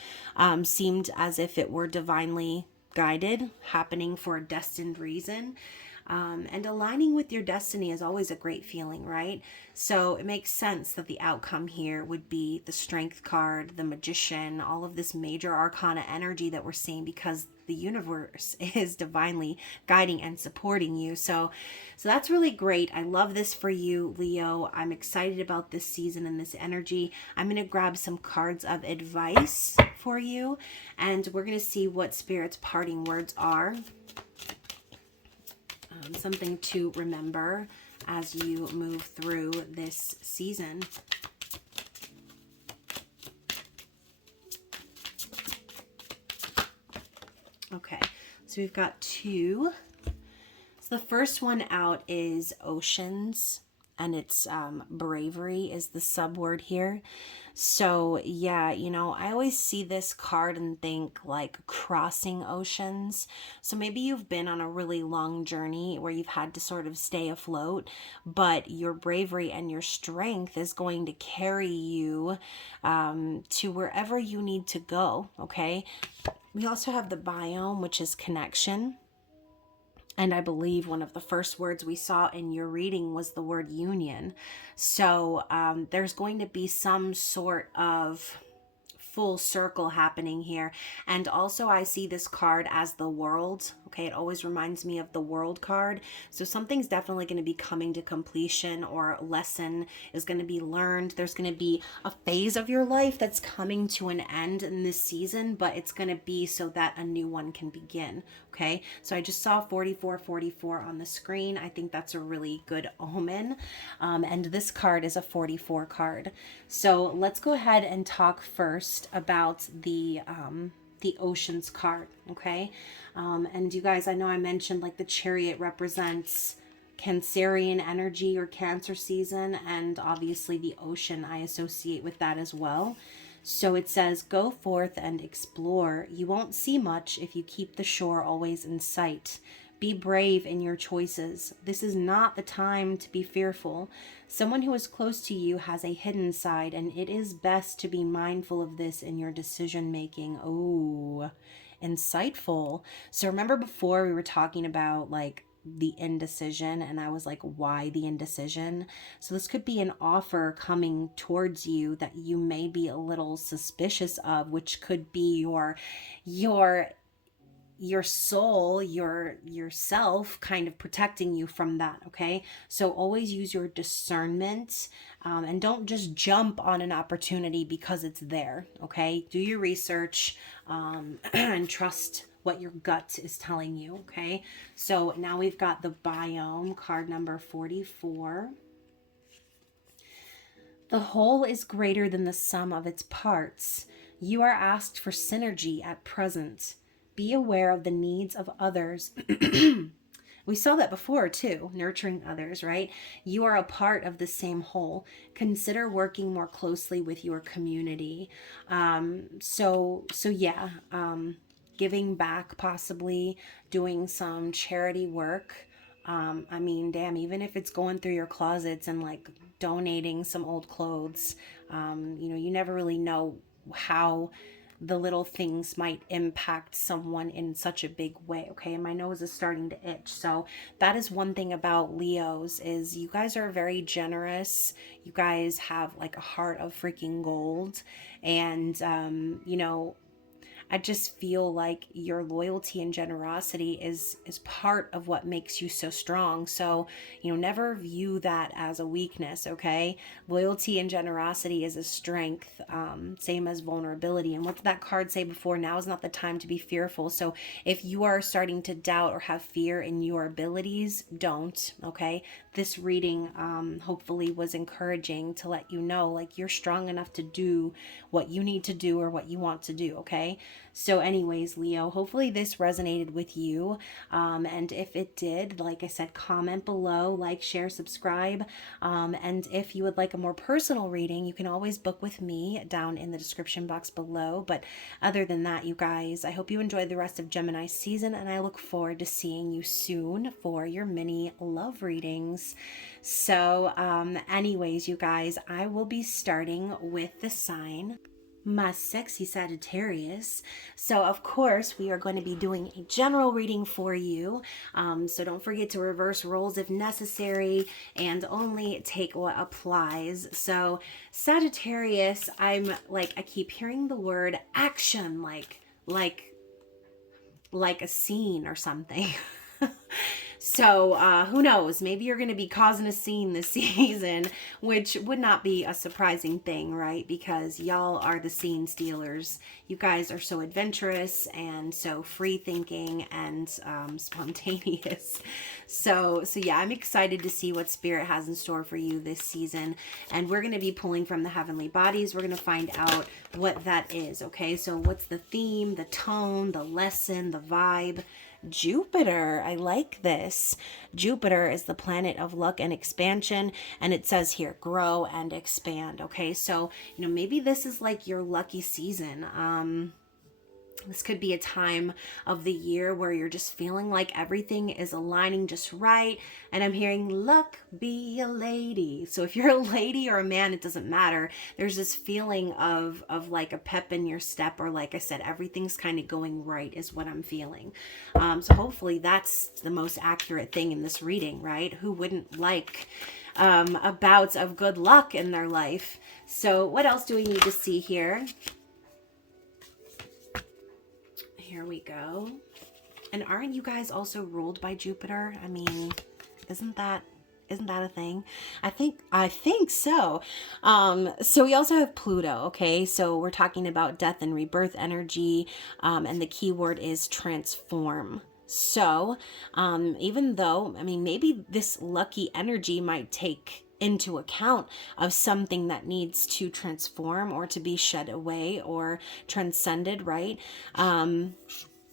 seemed as if it were divinely guided, happening for a destined reason. And aligning with your destiny is always a great feeling, right? So it makes sense that the outcome here would be the Strength card, the Magician, all of this major arcana energy that we're seeing, because the universe is divinely guiding and supporting you. So that's really great. I love this for you, Leo. I'm excited about this season and this energy. I'm going to grab some cards of advice for you, and we're going to see what Spirit's parting words are. Something to remember as you move through this season. Okay, so we've got two. So the first one out is oceans, and it's bravery is the subword here. So yeah, you know, I always see this card and think like crossing oceans. So maybe you've been on a really long journey where you've had to sort of stay afloat, but your bravery and your strength is going to carry you to wherever you need to go. Okay. We also have the biome, which is connection. And I believe one of the first words we saw in your reading was the word union. So there's going to be some sort of full circle happening here. And also I see this card as the world. Okay, it always reminds me of the world card. So something's definitely going to be coming to completion, or a lesson is going to be learned. There's going to be a phase of your life that's coming to an end in this season, but it's going to be so that a new one can begin. Okay, so I just saw 4444 on the screen. I think that's a really good omen. And this card is a 44 card. So let's go ahead and talk first about the oceans card. Okay, and you guys, I know I mentioned like the Chariot represents Cancerian energy or Cancer season, and obviously the ocean I associate with that as well. So it says, go forth and explore. You won't see much if you keep the shore always in sight. Be brave in your choices. This is not the time to be fearful. Someone who is close to you has a hidden side, and it is best to be mindful of this in your decision making. Oh, insightful. So remember before we were talking about like the indecision, and I was like, why the indecision? So this could be an offer coming towards you that you may be a little suspicious of, which could be your soul, yourself kind of protecting you from that. Okay, so always use your discernment, and don't just jump on an opportunity because it's there. Okay, do your research, and trust what your gut is telling you. Okay, so now we've got the biome card number 44. The whole is greater than the sum of its parts. You are asked for synergy at present. Be aware of the needs of others. We saw that before too, nurturing others, right? You are a part of the same whole. Consider working more closely with your community. So yeah, giving back, possibly doing some charity work. I mean, damn, even if it's going through your closets and like donating some old clothes, you know, you never really know how the little things might impact someone in such a big way. Okay, and my nose is starting to itch. So that is one thing about Leos, is you guys are very generous. You guys have like a heart of freaking gold. And you know, I just feel like your loyalty and generosity is part of what makes you so strong. So, you know, never view that as a weakness, okay? Loyalty and generosity is a strength, same as vulnerability. And what did that card say before? Now is not the time to be fearful. So if you are starting to doubt or have fear in your abilities, don't, okay? This reading hopefully was encouraging to let you know, like, you're strong enough to do what you need to do or what you want to do, okay? So anyways, Leo, hopefully this resonated with you. And if it did, like I said, comment below, like, share, subscribe. And if you would like a more personal reading, you can always book with me down in the description box below. But other than that, you guys, I hope you enjoyed the rest of Gemini season, and I look forward to seeing you soon for your mini love readings. So anyways, you guys, I will be starting with the sign my sexy Sagittarius. So of course we are going to be doing a general reading for you, so don't forget to reverse roles if necessary and only take what applies. So Sagittarius, I'm like, I keep hearing the word action, like a scene or something. So who knows? Maybe you're going to be causing a scene this season, which would not be a surprising thing, right? Because y'all are the scene stealers. You guys are so adventurous and so free thinking and spontaneous. So yeah, I'm excited to see what Spirit has in store for you this season. And we're going to be pulling from the heavenly bodies. We're going to find out what that is, okay? So what's the theme, the tone, the lesson, the vibe? Jupiter. I like this. Jupiter is the planet of luck and expansion, and it says here grow and expand. Okay, so maybe this is like your lucky season. This could be a time of the year where you're just feeling like everything is aligning just right. And I'm hearing luck be a lady. So if you're a lady or a man, it doesn't matter. There's this feeling of like a pep in your step, or like I said, everything's kind of going right is what I'm feeling. So hopefully that's the most accurate thing in this reading, right? Who wouldn't like a bout of good luck in their life? So what else do we need to see here? Here we go. And aren't you guys also ruled by Jupiter? I mean, isn't that a thing? I think so. So we also have Pluto, okay? So we're talking about death and rebirth energy, and the key word is transform. So, even though, I mean, maybe this lucky energy might take into account of something that needs to transform or to be shed away or transcended, right?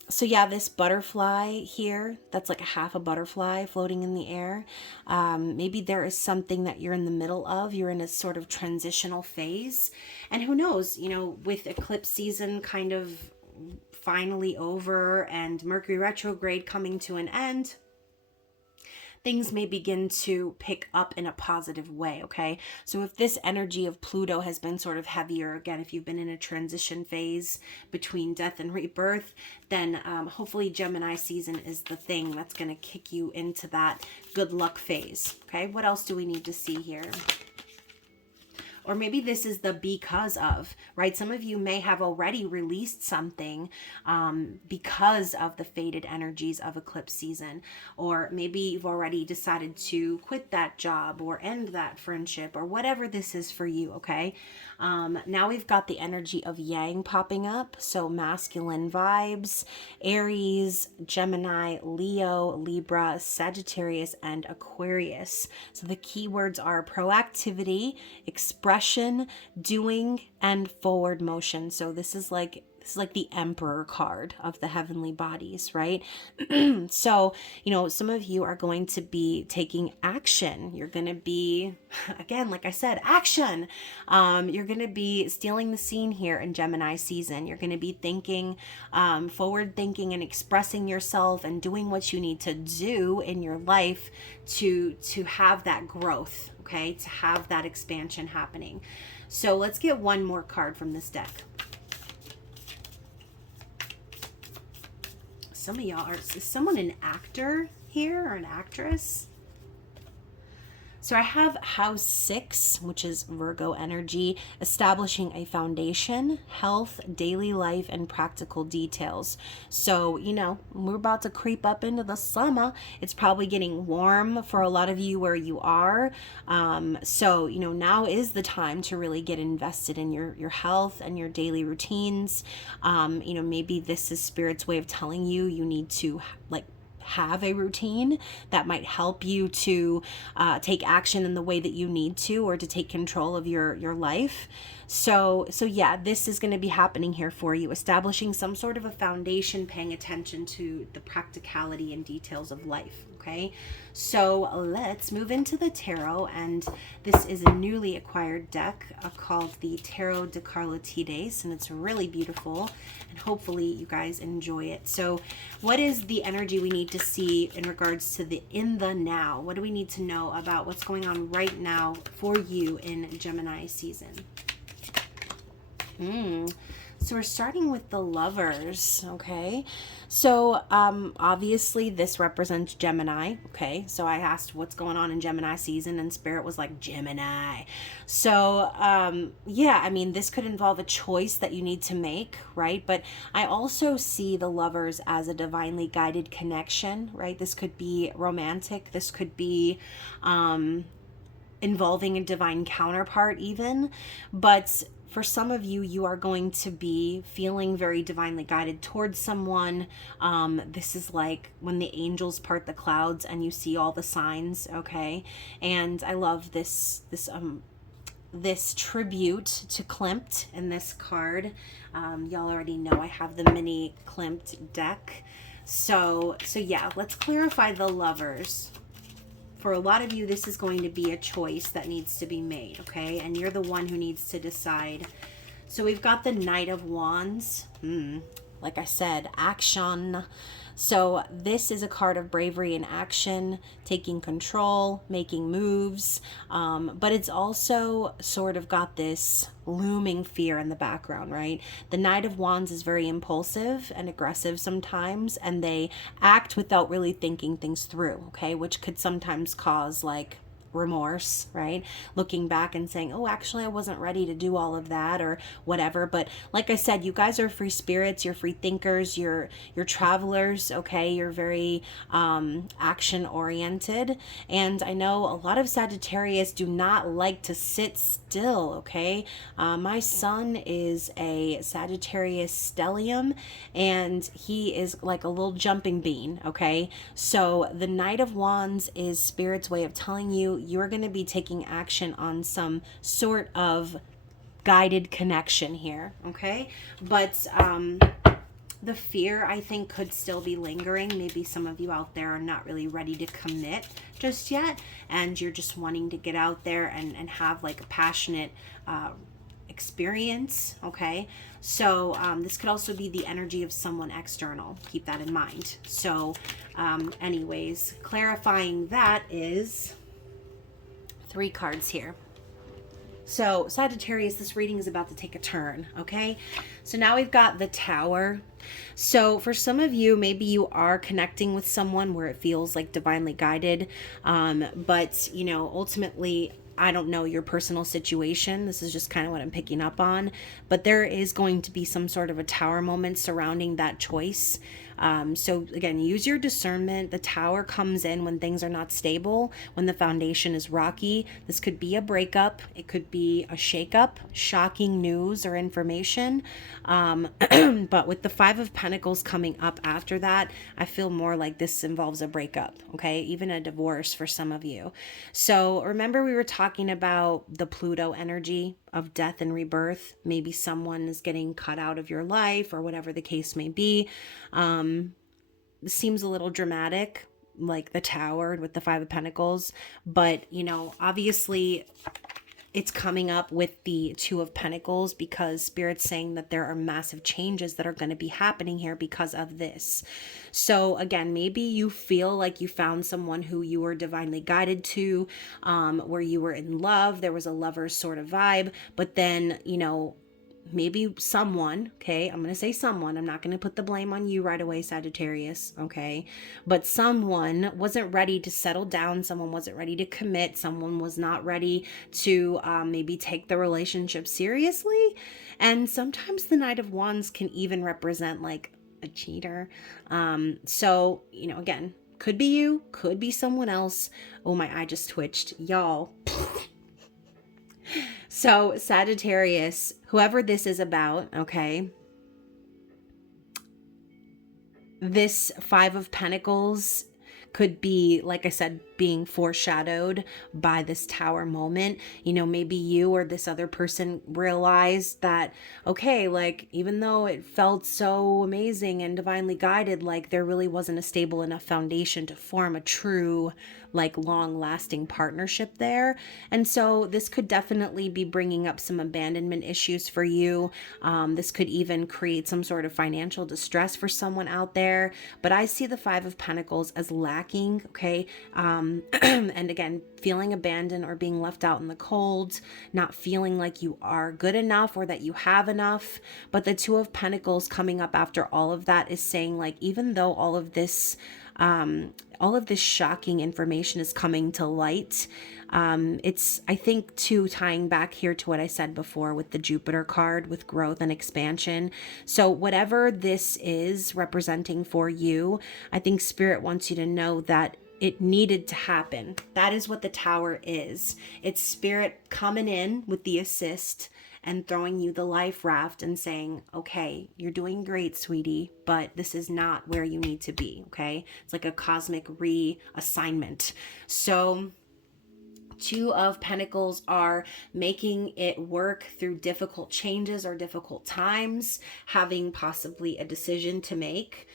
So yeah, this butterfly here, that's like a half a butterfly floating in the air. Maybe there is something that you're in the middle of. You're in a sort of transitional phase. And who knows, with eclipse season kind of finally over and Mercury retrograde coming to an end, things may begin to pick up in a positive way, okay? So if this energy of Pluto has been sort of heavier, again, if you've been in a transition phase between death and rebirth, then hopefully Gemini season is the thing that's going to kick you into that good luck phase, okay? What else do we need to see here? Or maybe this is the because of, right? Some of you may have already released something because of the faded energies of eclipse season. Or maybe you've already decided to quit that job or end that friendship or whatever this is for you, okay? Now we've got the energy of Yang popping up. So masculine vibes, Aries, Gemini, Leo, Libra, Sagittarius, and Aquarius. So the keywords are proactivity, expression, doing, and forward motion. So this is like the Emperor card of the heavenly bodies, right? So, some of you are going to be taking action. You're going to be, again, like I said, action. You're going to be stealing the scene here in Gemini season. You're going to be thinking, forward thinking and expressing yourself and doing what you need to do in your life to have that growth, okay? To have that expansion happening. So let's get one more card from this deck. Some of y'all is someone an actor here or an actress? So I have house 6, which is Virgo energy, establishing a foundation, health, daily life, and practical details. So, we're about to creep up into the summer. It's probably getting warm for a lot of you where you are. So, now is the time to really get invested in your health and your daily routines. Maybe this is Spirit's way of telling you need to have a routine that might help you to take action in the way that you need to, or to take control of your life. So yeah, this is going to be happening here for you, establishing some sort of a foundation, paying attention to the practicality and details of life. Okay, so let's move into the tarot, and this is a newly acquired deck called the Tarot de Carlotides, and it's really beautiful, and hopefully you guys enjoy it. So what is the energy we need to see in regards to the in the now? What do we need to know about what's going on right now for you in Gemini season? So we're starting with the Lovers, okay? So obviously this represents Gemini, okay? So I asked what's going on in Gemini season, and Spirit was like Gemini. So yeah, I mean, this could involve a choice that you need to make, right? But I also see the Lovers as a divinely guided connection, right? This could be romantic. This could be involving a divine counterpart even, but for some of you, you are going to be feeling very divinely guided towards someone. This is like when the angels part the clouds and you see all the signs, okay? And I love this tribute to Klimt in this card. Y'all already know I have the mini Klimt deck. So yeah, let's clarify the Lovers. For a lot of you, this is going to be a choice that needs to be made, okay? And you're the one who needs to decide. So we've got the Knight of Wands. Like I said, action. So this is a card of bravery and action, taking control, making moves. But it's also sort of got this looming fear in the background, right? The Knight of Wands is very impulsive and aggressive sometimes, and they act without really thinking things through, okay? Which could sometimes cause like remorse, right? Looking back and saying, oh, actually I wasn't ready to do all of that or whatever. But like I said, you guys are free spirits, you're free thinkers, you're travelers, okay? You're very action oriented. And I know a lot of Sagittarius do not like to sit still, okay? My son is a Sagittarius stellium, and he is like a little jumping bean, okay? So the Knight of Wands is Spirit's way of telling you you're going to be taking action on some sort of guided connection here, okay? But the fear, I think, could still be lingering. Maybe some of you out there are not really ready to commit just yet, and you're just wanting to get out there and have like a passionate experience, okay? So this could also be the energy of someone external. Keep that in mind. So anyways, clarifying that is 3 cards here. So Sagittarius, this reading is about to take a turn, okay? So now we've got the Tower. So for some of you, maybe you are connecting with someone where it feels like divinely guided, but you know, ultimately, I don't know your personal situation. This is just kind of what I'm picking up on, but there is going to be some sort of a tower moment surrounding that choice. So again, use your discernment. The Tower comes in when things are not stable, when the foundation is rocky. This could be a breakup. It could be a shakeup, shocking news or information. But with the 5 of Pentacles coming up after that, I feel more like this involves a breakup, okay? Even a divorce for some of you. So remember we were talking about the Pluto energy of death and rebirth. Maybe someone is getting cut out of your life or whatever the case may be. This seems a little dramatic, like the Tower with the 5 of Pentacles, but you know, obviously it's coming up with the 2 of Pentacles because Spirit's saying that there are massive changes that are going to be happening here because of this. So again, maybe you feel like you found someone who you were divinely guided to, where you were in love. There was a lover's sort of vibe, but then, you know, maybe someone, okay, I'm going to say someone, I'm not going to put the blame on you right away, Sagittarius, okay, but someone wasn't ready to settle down, someone wasn't ready to commit, someone was not ready to maybe take the relationship seriously, and sometimes the Knight of Wands can even represent like a cheater, so, you know, again, could be you, could be someone else. Oh, my eye just twitched, y'all. So Sagittarius, whoever this is about, okay, this 5 of Pentacles could be, like I said, being foreshadowed by this Tower moment. You know, maybe you or this other person realized that, okay, like, even though it felt so amazing and divinely guided, like there really wasn't a stable enough foundation to form a true, like, long-lasting partnership there. And so this could definitely be bringing up some abandonment issues for you. This could even create some sort of financial distress for someone out there. But I see the 5 of Pentacles as lack lacking, okay? And again, feeling abandoned or being left out in the cold, not feeling like you are good enough or that you have enough. But the Two of Pentacles coming up after all of that is saying, like, even though all of this shocking information is coming to light, it's, I think, too, tying back here to what I said before with the Jupiter card, with growth and expansion. So whatever this is representing for you, I think Spirit wants you to know that it needed to happen. That is what the Tower is. It's Spirit coming in with the assist and throwing you the life raft and saying, okay, you're doing great, sweetie, but this is not where you need to be, okay? It's like a cosmic reassignment. So Two of Pentacles are making it work through difficult changes or difficult times, having possibly a decision to make.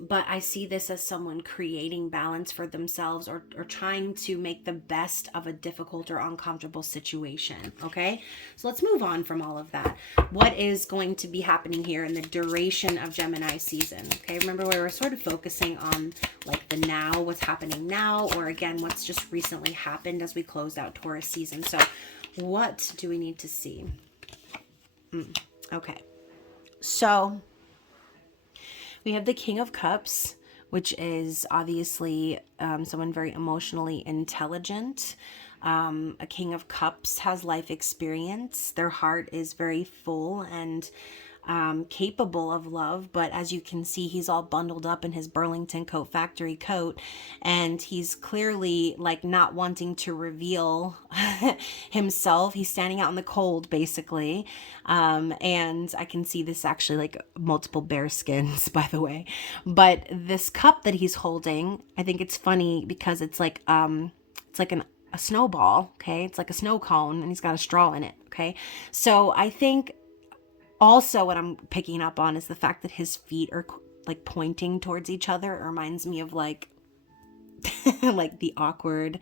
But I see this as someone creating balance for themselves, or trying to make the best of a difficult or uncomfortable situation. Okay, so let's move on from all of that. What is going to be happening here in the duration of Gemini season? Okay, remember we were sort of focusing on like the now, what's happening now, or again, what's just recently happened as we closed out Taurus season. So what do we need to see? Okay, so we have the King of Cups, which is obviously someone very emotionally intelligent. A King of Cups has life experience. Their heart is very full and capable of love, but as you can see, he's all bundled up in his Burlington Coat Factory coat, and he's clearly like not wanting to reveal himself. He's standing out in the cold, basically, and I can see this actually like multiple bear skins, by the way. But this cup that he's holding, I think it's funny because it's like a snowball. Okay, it's like a snow cone, and he's got a straw in it. Okay, so I think also what I'm picking up on is the fact that his feet are like pointing towards each other. It reminds me of like like the awkward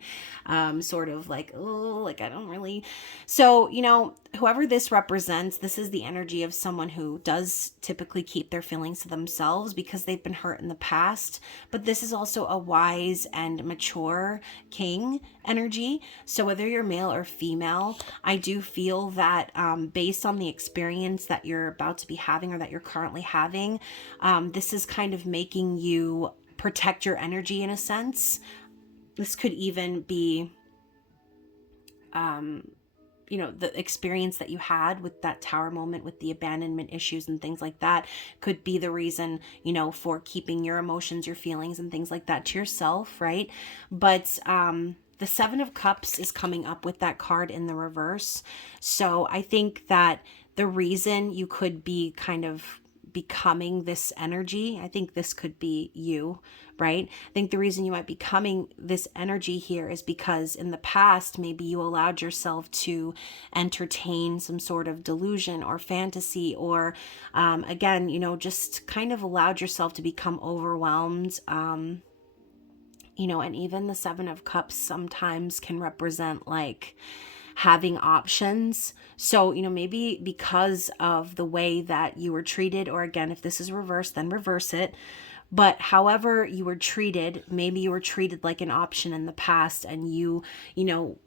sort of like, oh, like I don't really. So, you know, whoever this represents, this is the energy of someone who does typically keep their feelings to themselves because they've been hurt in the past. But this is also a wise and mature king energy. So whether you're male or female, I do feel that based on the experience that you're about to be having or that you're currently having, this is kind of making you protect your energy in a sense. This could even be, you know, the experience that you had with that Tower moment with the abandonment issues and things like that could be the reason, you know, for keeping your emotions, your feelings and things like that to yourself, right? But the Seven of Cups is coming up with that card in the reverse. So I think that the reason you could be kind of becoming this energy, I think this could be you, right? I think the reason you might be becoming this energy here is because in the past, maybe you allowed yourself to entertain some sort of delusion or fantasy, or again, you know, just kind of allowed yourself to become overwhelmed. You know, and even the Seven of Cups sometimes can represent like having options. So, you know, maybe because of the way that you were treated, or again, if this is reversed, then reverse it. But however you were treated, maybe you were treated like an option in the past, and you know,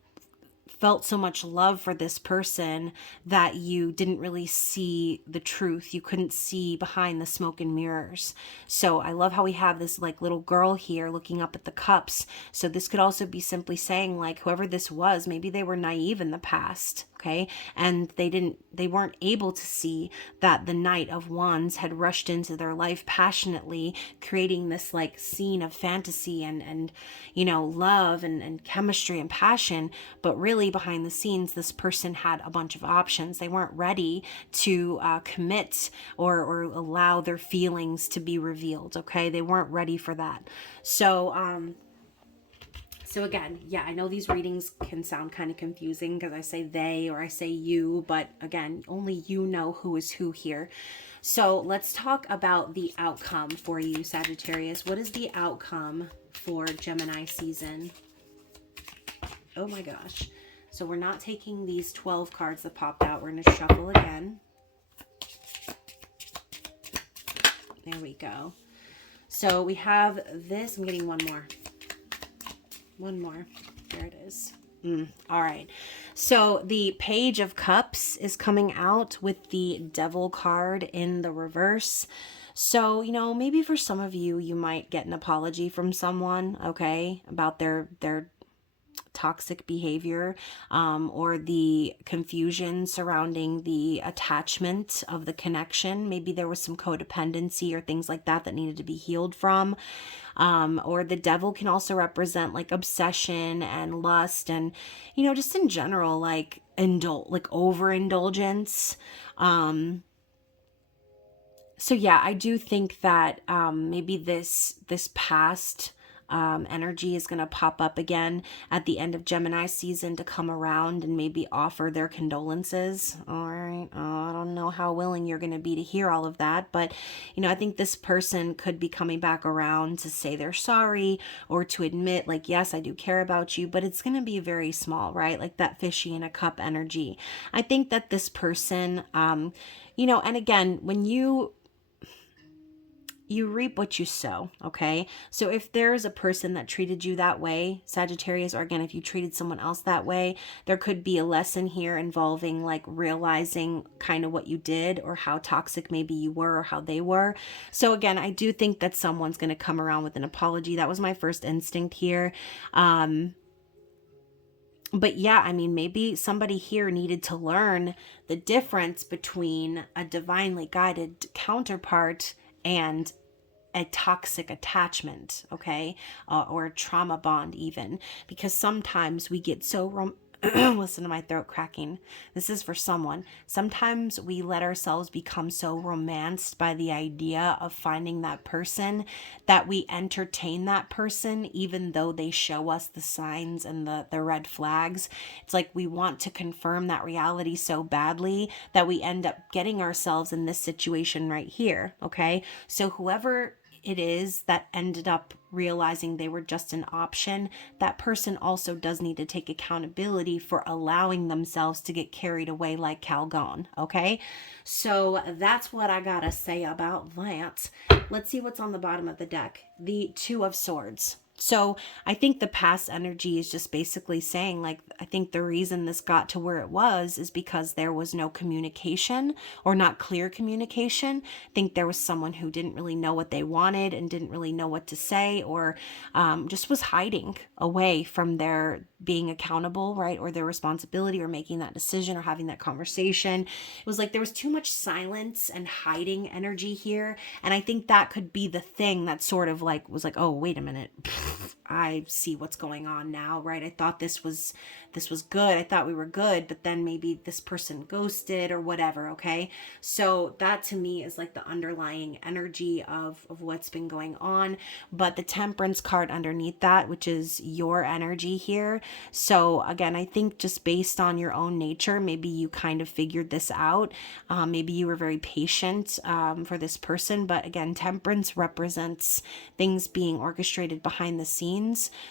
felt so much love for this person that you didn't really see the truth. You couldn't see behind the smoke and mirrors. So I love how we have this like little girl here looking up at the cups. So this could also be simply saying like whoever this was, maybe they were naive in the past. Okay. And they weren't able to see that the Knight of Wands had rushed into their life passionately, creating this like scene of fantasy and you know, love and chemistry and passion. But really behind the scenes, this person had a bunch of options. They weren't ready to commit or allow their feelings to be revealed. Okay. They weren't ready for that. So again, yeah, I know these readings can sound kind of confusing because I say they or I say you, but again, only you know who is who here. So let's talk about the outcome for you, Sagittarius. What is the outcome for Gemini season? Oh my gosh. So we're not taking these 12 cards that popped out. We're going to shuffle again. There we go. So we have this. I'm getting one more. One more. There it is. All right. So the Page of Cups is coming out with the Devil card in the reverse. So, you know, maybe for some of you, you might get an apology from someone, okay, about their toxic behavior, or the confusion surrounding the attachment of the connection. Maybe there was some codependency or things like that that needed to be healed from. Or the devil can also represent like obsession and lust and, you know, just in general, like overindulgence. So yeah, I do think that maybe this past energy is going to pop up again at the end of Gemini season to come around and maybe offer their condolences. All right. I don't know how willing you're going to be to hear all of that, but you know, I think this person could be coming back around to say they're sorry or to admit like, yes, I do care about you, but it's going to be very small, right? Like that fishy in a cup energy. I think that this person, you know, and again, when you reap what you sow, okay? So if there's a person that treated you that way, Sagittarius, or again, if you treated someone else that way, there could be a lesson here involving like realizing kind of what you did or how toxic maybe you were or how they were. So again, I do think that someone's going to come around with an apology. That was my first instinct here. But yeah, I mean, maybe somebody here needed to learn the difference between a divinely guided counterpart and a toxic attachment, okay? Or a trauma bond even, because sometimes we get so listen to my throat cracking. This is for someone. Sometimes we let ourselves become so romanced by the idea of finding that person that we entertain that person even though they show us the signs and the red flags. It's like we want to confirm that reality so badly that we end up getting ourselves in this situation right here, okay? So whoever it is that ended up realizing they were just an option, that person also does need to take accountability for allowing themselves to get carried away like Calgon, okay? So that's what I gotta say about that. Let's see what's on the bottom of the deck. The Two of Swords. So I think the past energy is just basically saying, like, I think the reason this got to where it was is because there was no communication or not clear communication. I think there was someone who didn't really know what they wanted and didn't really know what to say, or just was hiding away from their being accountable, right? Or their responsibility, or making that decision, or having that conversation. It was like there was too much silence and hiding energy here. And I think that could be the thing that sort of like was like, oh, wait a minute. I see what's going on now, right? I thought this was good. I thought we were good, but then maybe this person ghosted or whatever, okay? So that to me is like the underlying energy of what's been going on. But the Temperance card underneath that, which is your energy here. So again, I think just based on your own nature, maybe you kind of figured this out. Maybe you were very patient for this person. But again, Temperance represents things being orchestrated behind the scenes.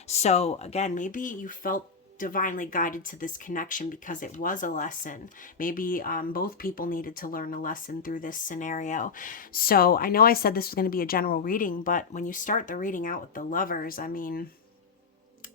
So again, maybe you felt divinely guided to this connection because it was a lesson. Maybe both people needed to learn a lesson through this scenario. So I know I said this was going to be a general reading, but when you start the reading out with the Lovers, I mean,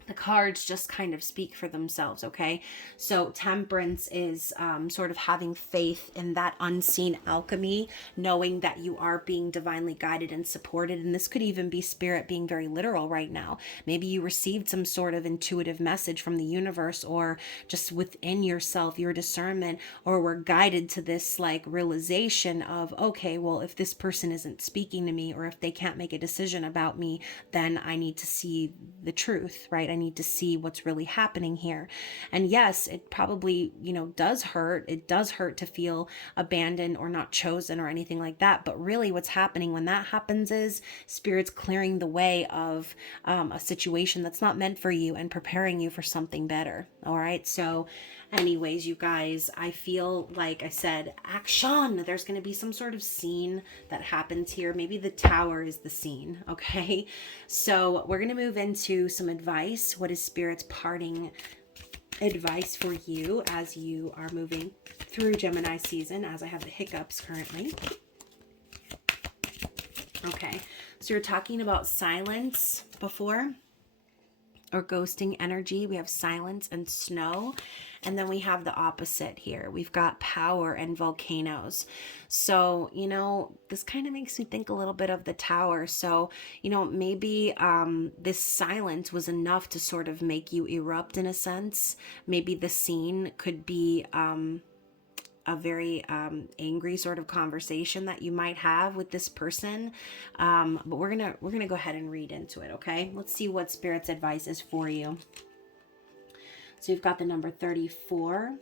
the cards just kind of speak for themselves, okay? So Temperance is sort of having faith in that unseen alchemy, knowing that you are being divinely guided and supported. And this could even be spirit being very literal right now. Maybe you received some sort of intuitive message from the universe, or just within yourself, your discernment, or were guided to this like realization of, okay, well, if this person isn't speaking to me, or if they can't make a decision about me, then I need to see the truth, right? I need to see what's really happening here. And yes, it probably, you know, does hurt. It does hurt to feel abandoned or not chosen or anything like that. But really what's happening when that happens is spirit's clearing the way of a situation that's not meant for you and preparing you for something better. All right. So anyways, you guys, I feel like I said, action. There's going to be some sort of scene that happens here. Maybe the tower is the scene. Okay. So we're going to move into some advice. What is spirit's parting advice for you as you are moving through Gemini season, as I have the hiccups currently? Okay. So you're talking about silence before, or ghosting energy. We have silence and snow. And then we have the opposite here. We've got power and volcanoes. So, you know, this kind of makes me think a little bit of the tower. So, you know, maybe this silence was enough to sort of make you erupt in a sense. Maybe the scene could be a very angry sort of conversation that you might have with this person, but we're gonna go ahead and read into it. Okay, let's see what Spirit's advice is for you. So you've got the number 34,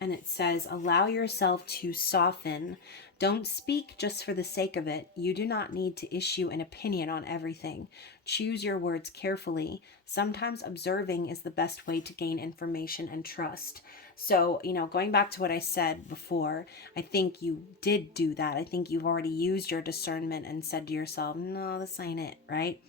and it says, allow yourself to soften. Don't speak just for the sake of it. You do not need to issue an opinion on everything. Choose your words carefully. Sometimes observing is the best way to gain information and trust. So, you know, going back to what I said before, I think you did do that. I think you've already used your discernment and said to yourself, no, this ain't it, right?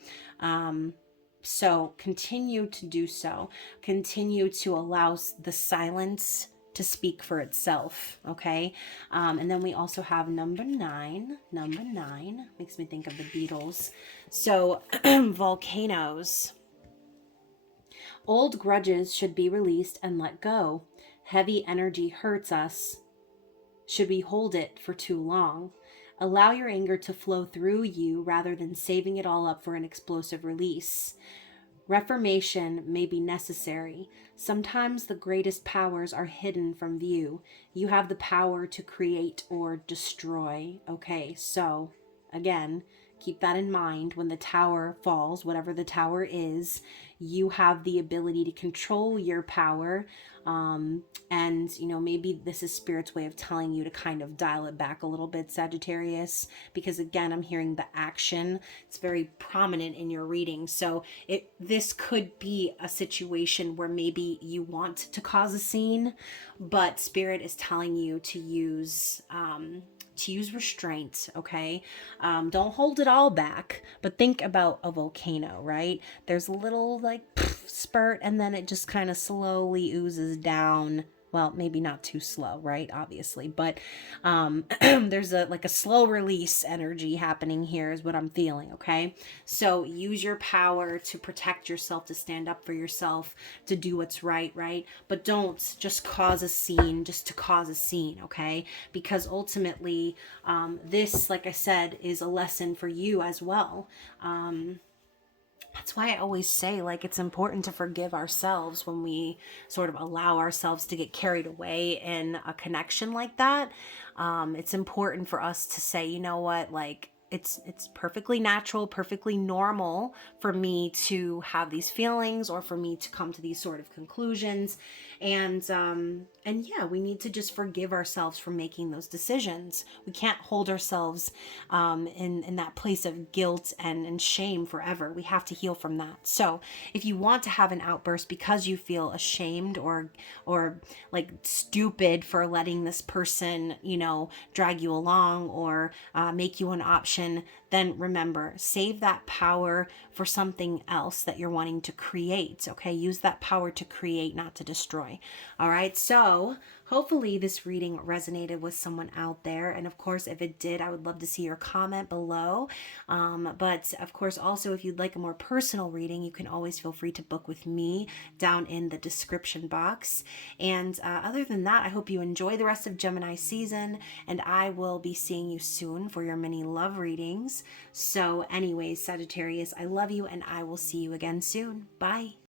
So continue to do so. Continue to allow the silence to speak for itself. Okay. And then we also have number 9. Number 9 makes me think of the Beatles. So volcanoes. Old grudges should be released and let go. Heavy energy hurts us. Should we hold it for too long? Allow your anger to flow through you rather than saving it all up for an explosive release. Reformation may be necessary. Sometimes the greatest powers are hidden from view. You have the power to create or destroy. Okay, so again, keep that in mind. When the tower falls, whatever the tower is, you have the ability to control your power. And, you know, maybe this is Spirit's way of telling you to kind of dial it back a little bit, Sagittarius, because again, I'm hearing the action. It's very prominent in your reading. So this could be a situation where maybe you want to cause a scene, but Spirit is telling you to use restraint. Okay. Don't hold it all back, but think about a volcano, right? There's a little like spurt, and then it just kind of slowly oozes down. Well, maybe not too slow, right? Obviously, but there's a slow release energy happening here is what I'm feeling, okay? So use your power to protect yourself, to stand up for yourself, to do what's right, right? But don't just cause a scene just to cause a scene, okay? Because ultimately, this, like I said, is a lesson for you as well. That's why I always say, like, it's important to forgive ourselves when we sort of allow ourselves to get carried away in a connection like that. It's important for us to say, you know what, like, it's perfectly natural, perfectly normal for me to have these feelings or for me to come to these sort of conclusions. And yeah, we need to just forgive ourselves for making those decisions. We can't hold ourselves in that place of guilt and shame forever. We have to heal from that. So if you want to have an outburst because you feel ashamed or like stupid for letting this person, you know, drag you along or make you an option, then remember, save that power for something else that you're wanting to create. Okay, use that power to create, not to destroy. All right, so hopefully this reading resonated with someone out there. And of course, if it did, I would love to see your comment below. But of course, also, if you'd like a more personal reading, you can always feel free to book with me down in the description box. And other than that, I hope you enjoy the rest of Gemini season, and I will be seeing you soon for your mini love readings. So anyways, Sagittarius, I love you, and I will see you again soon. Bye.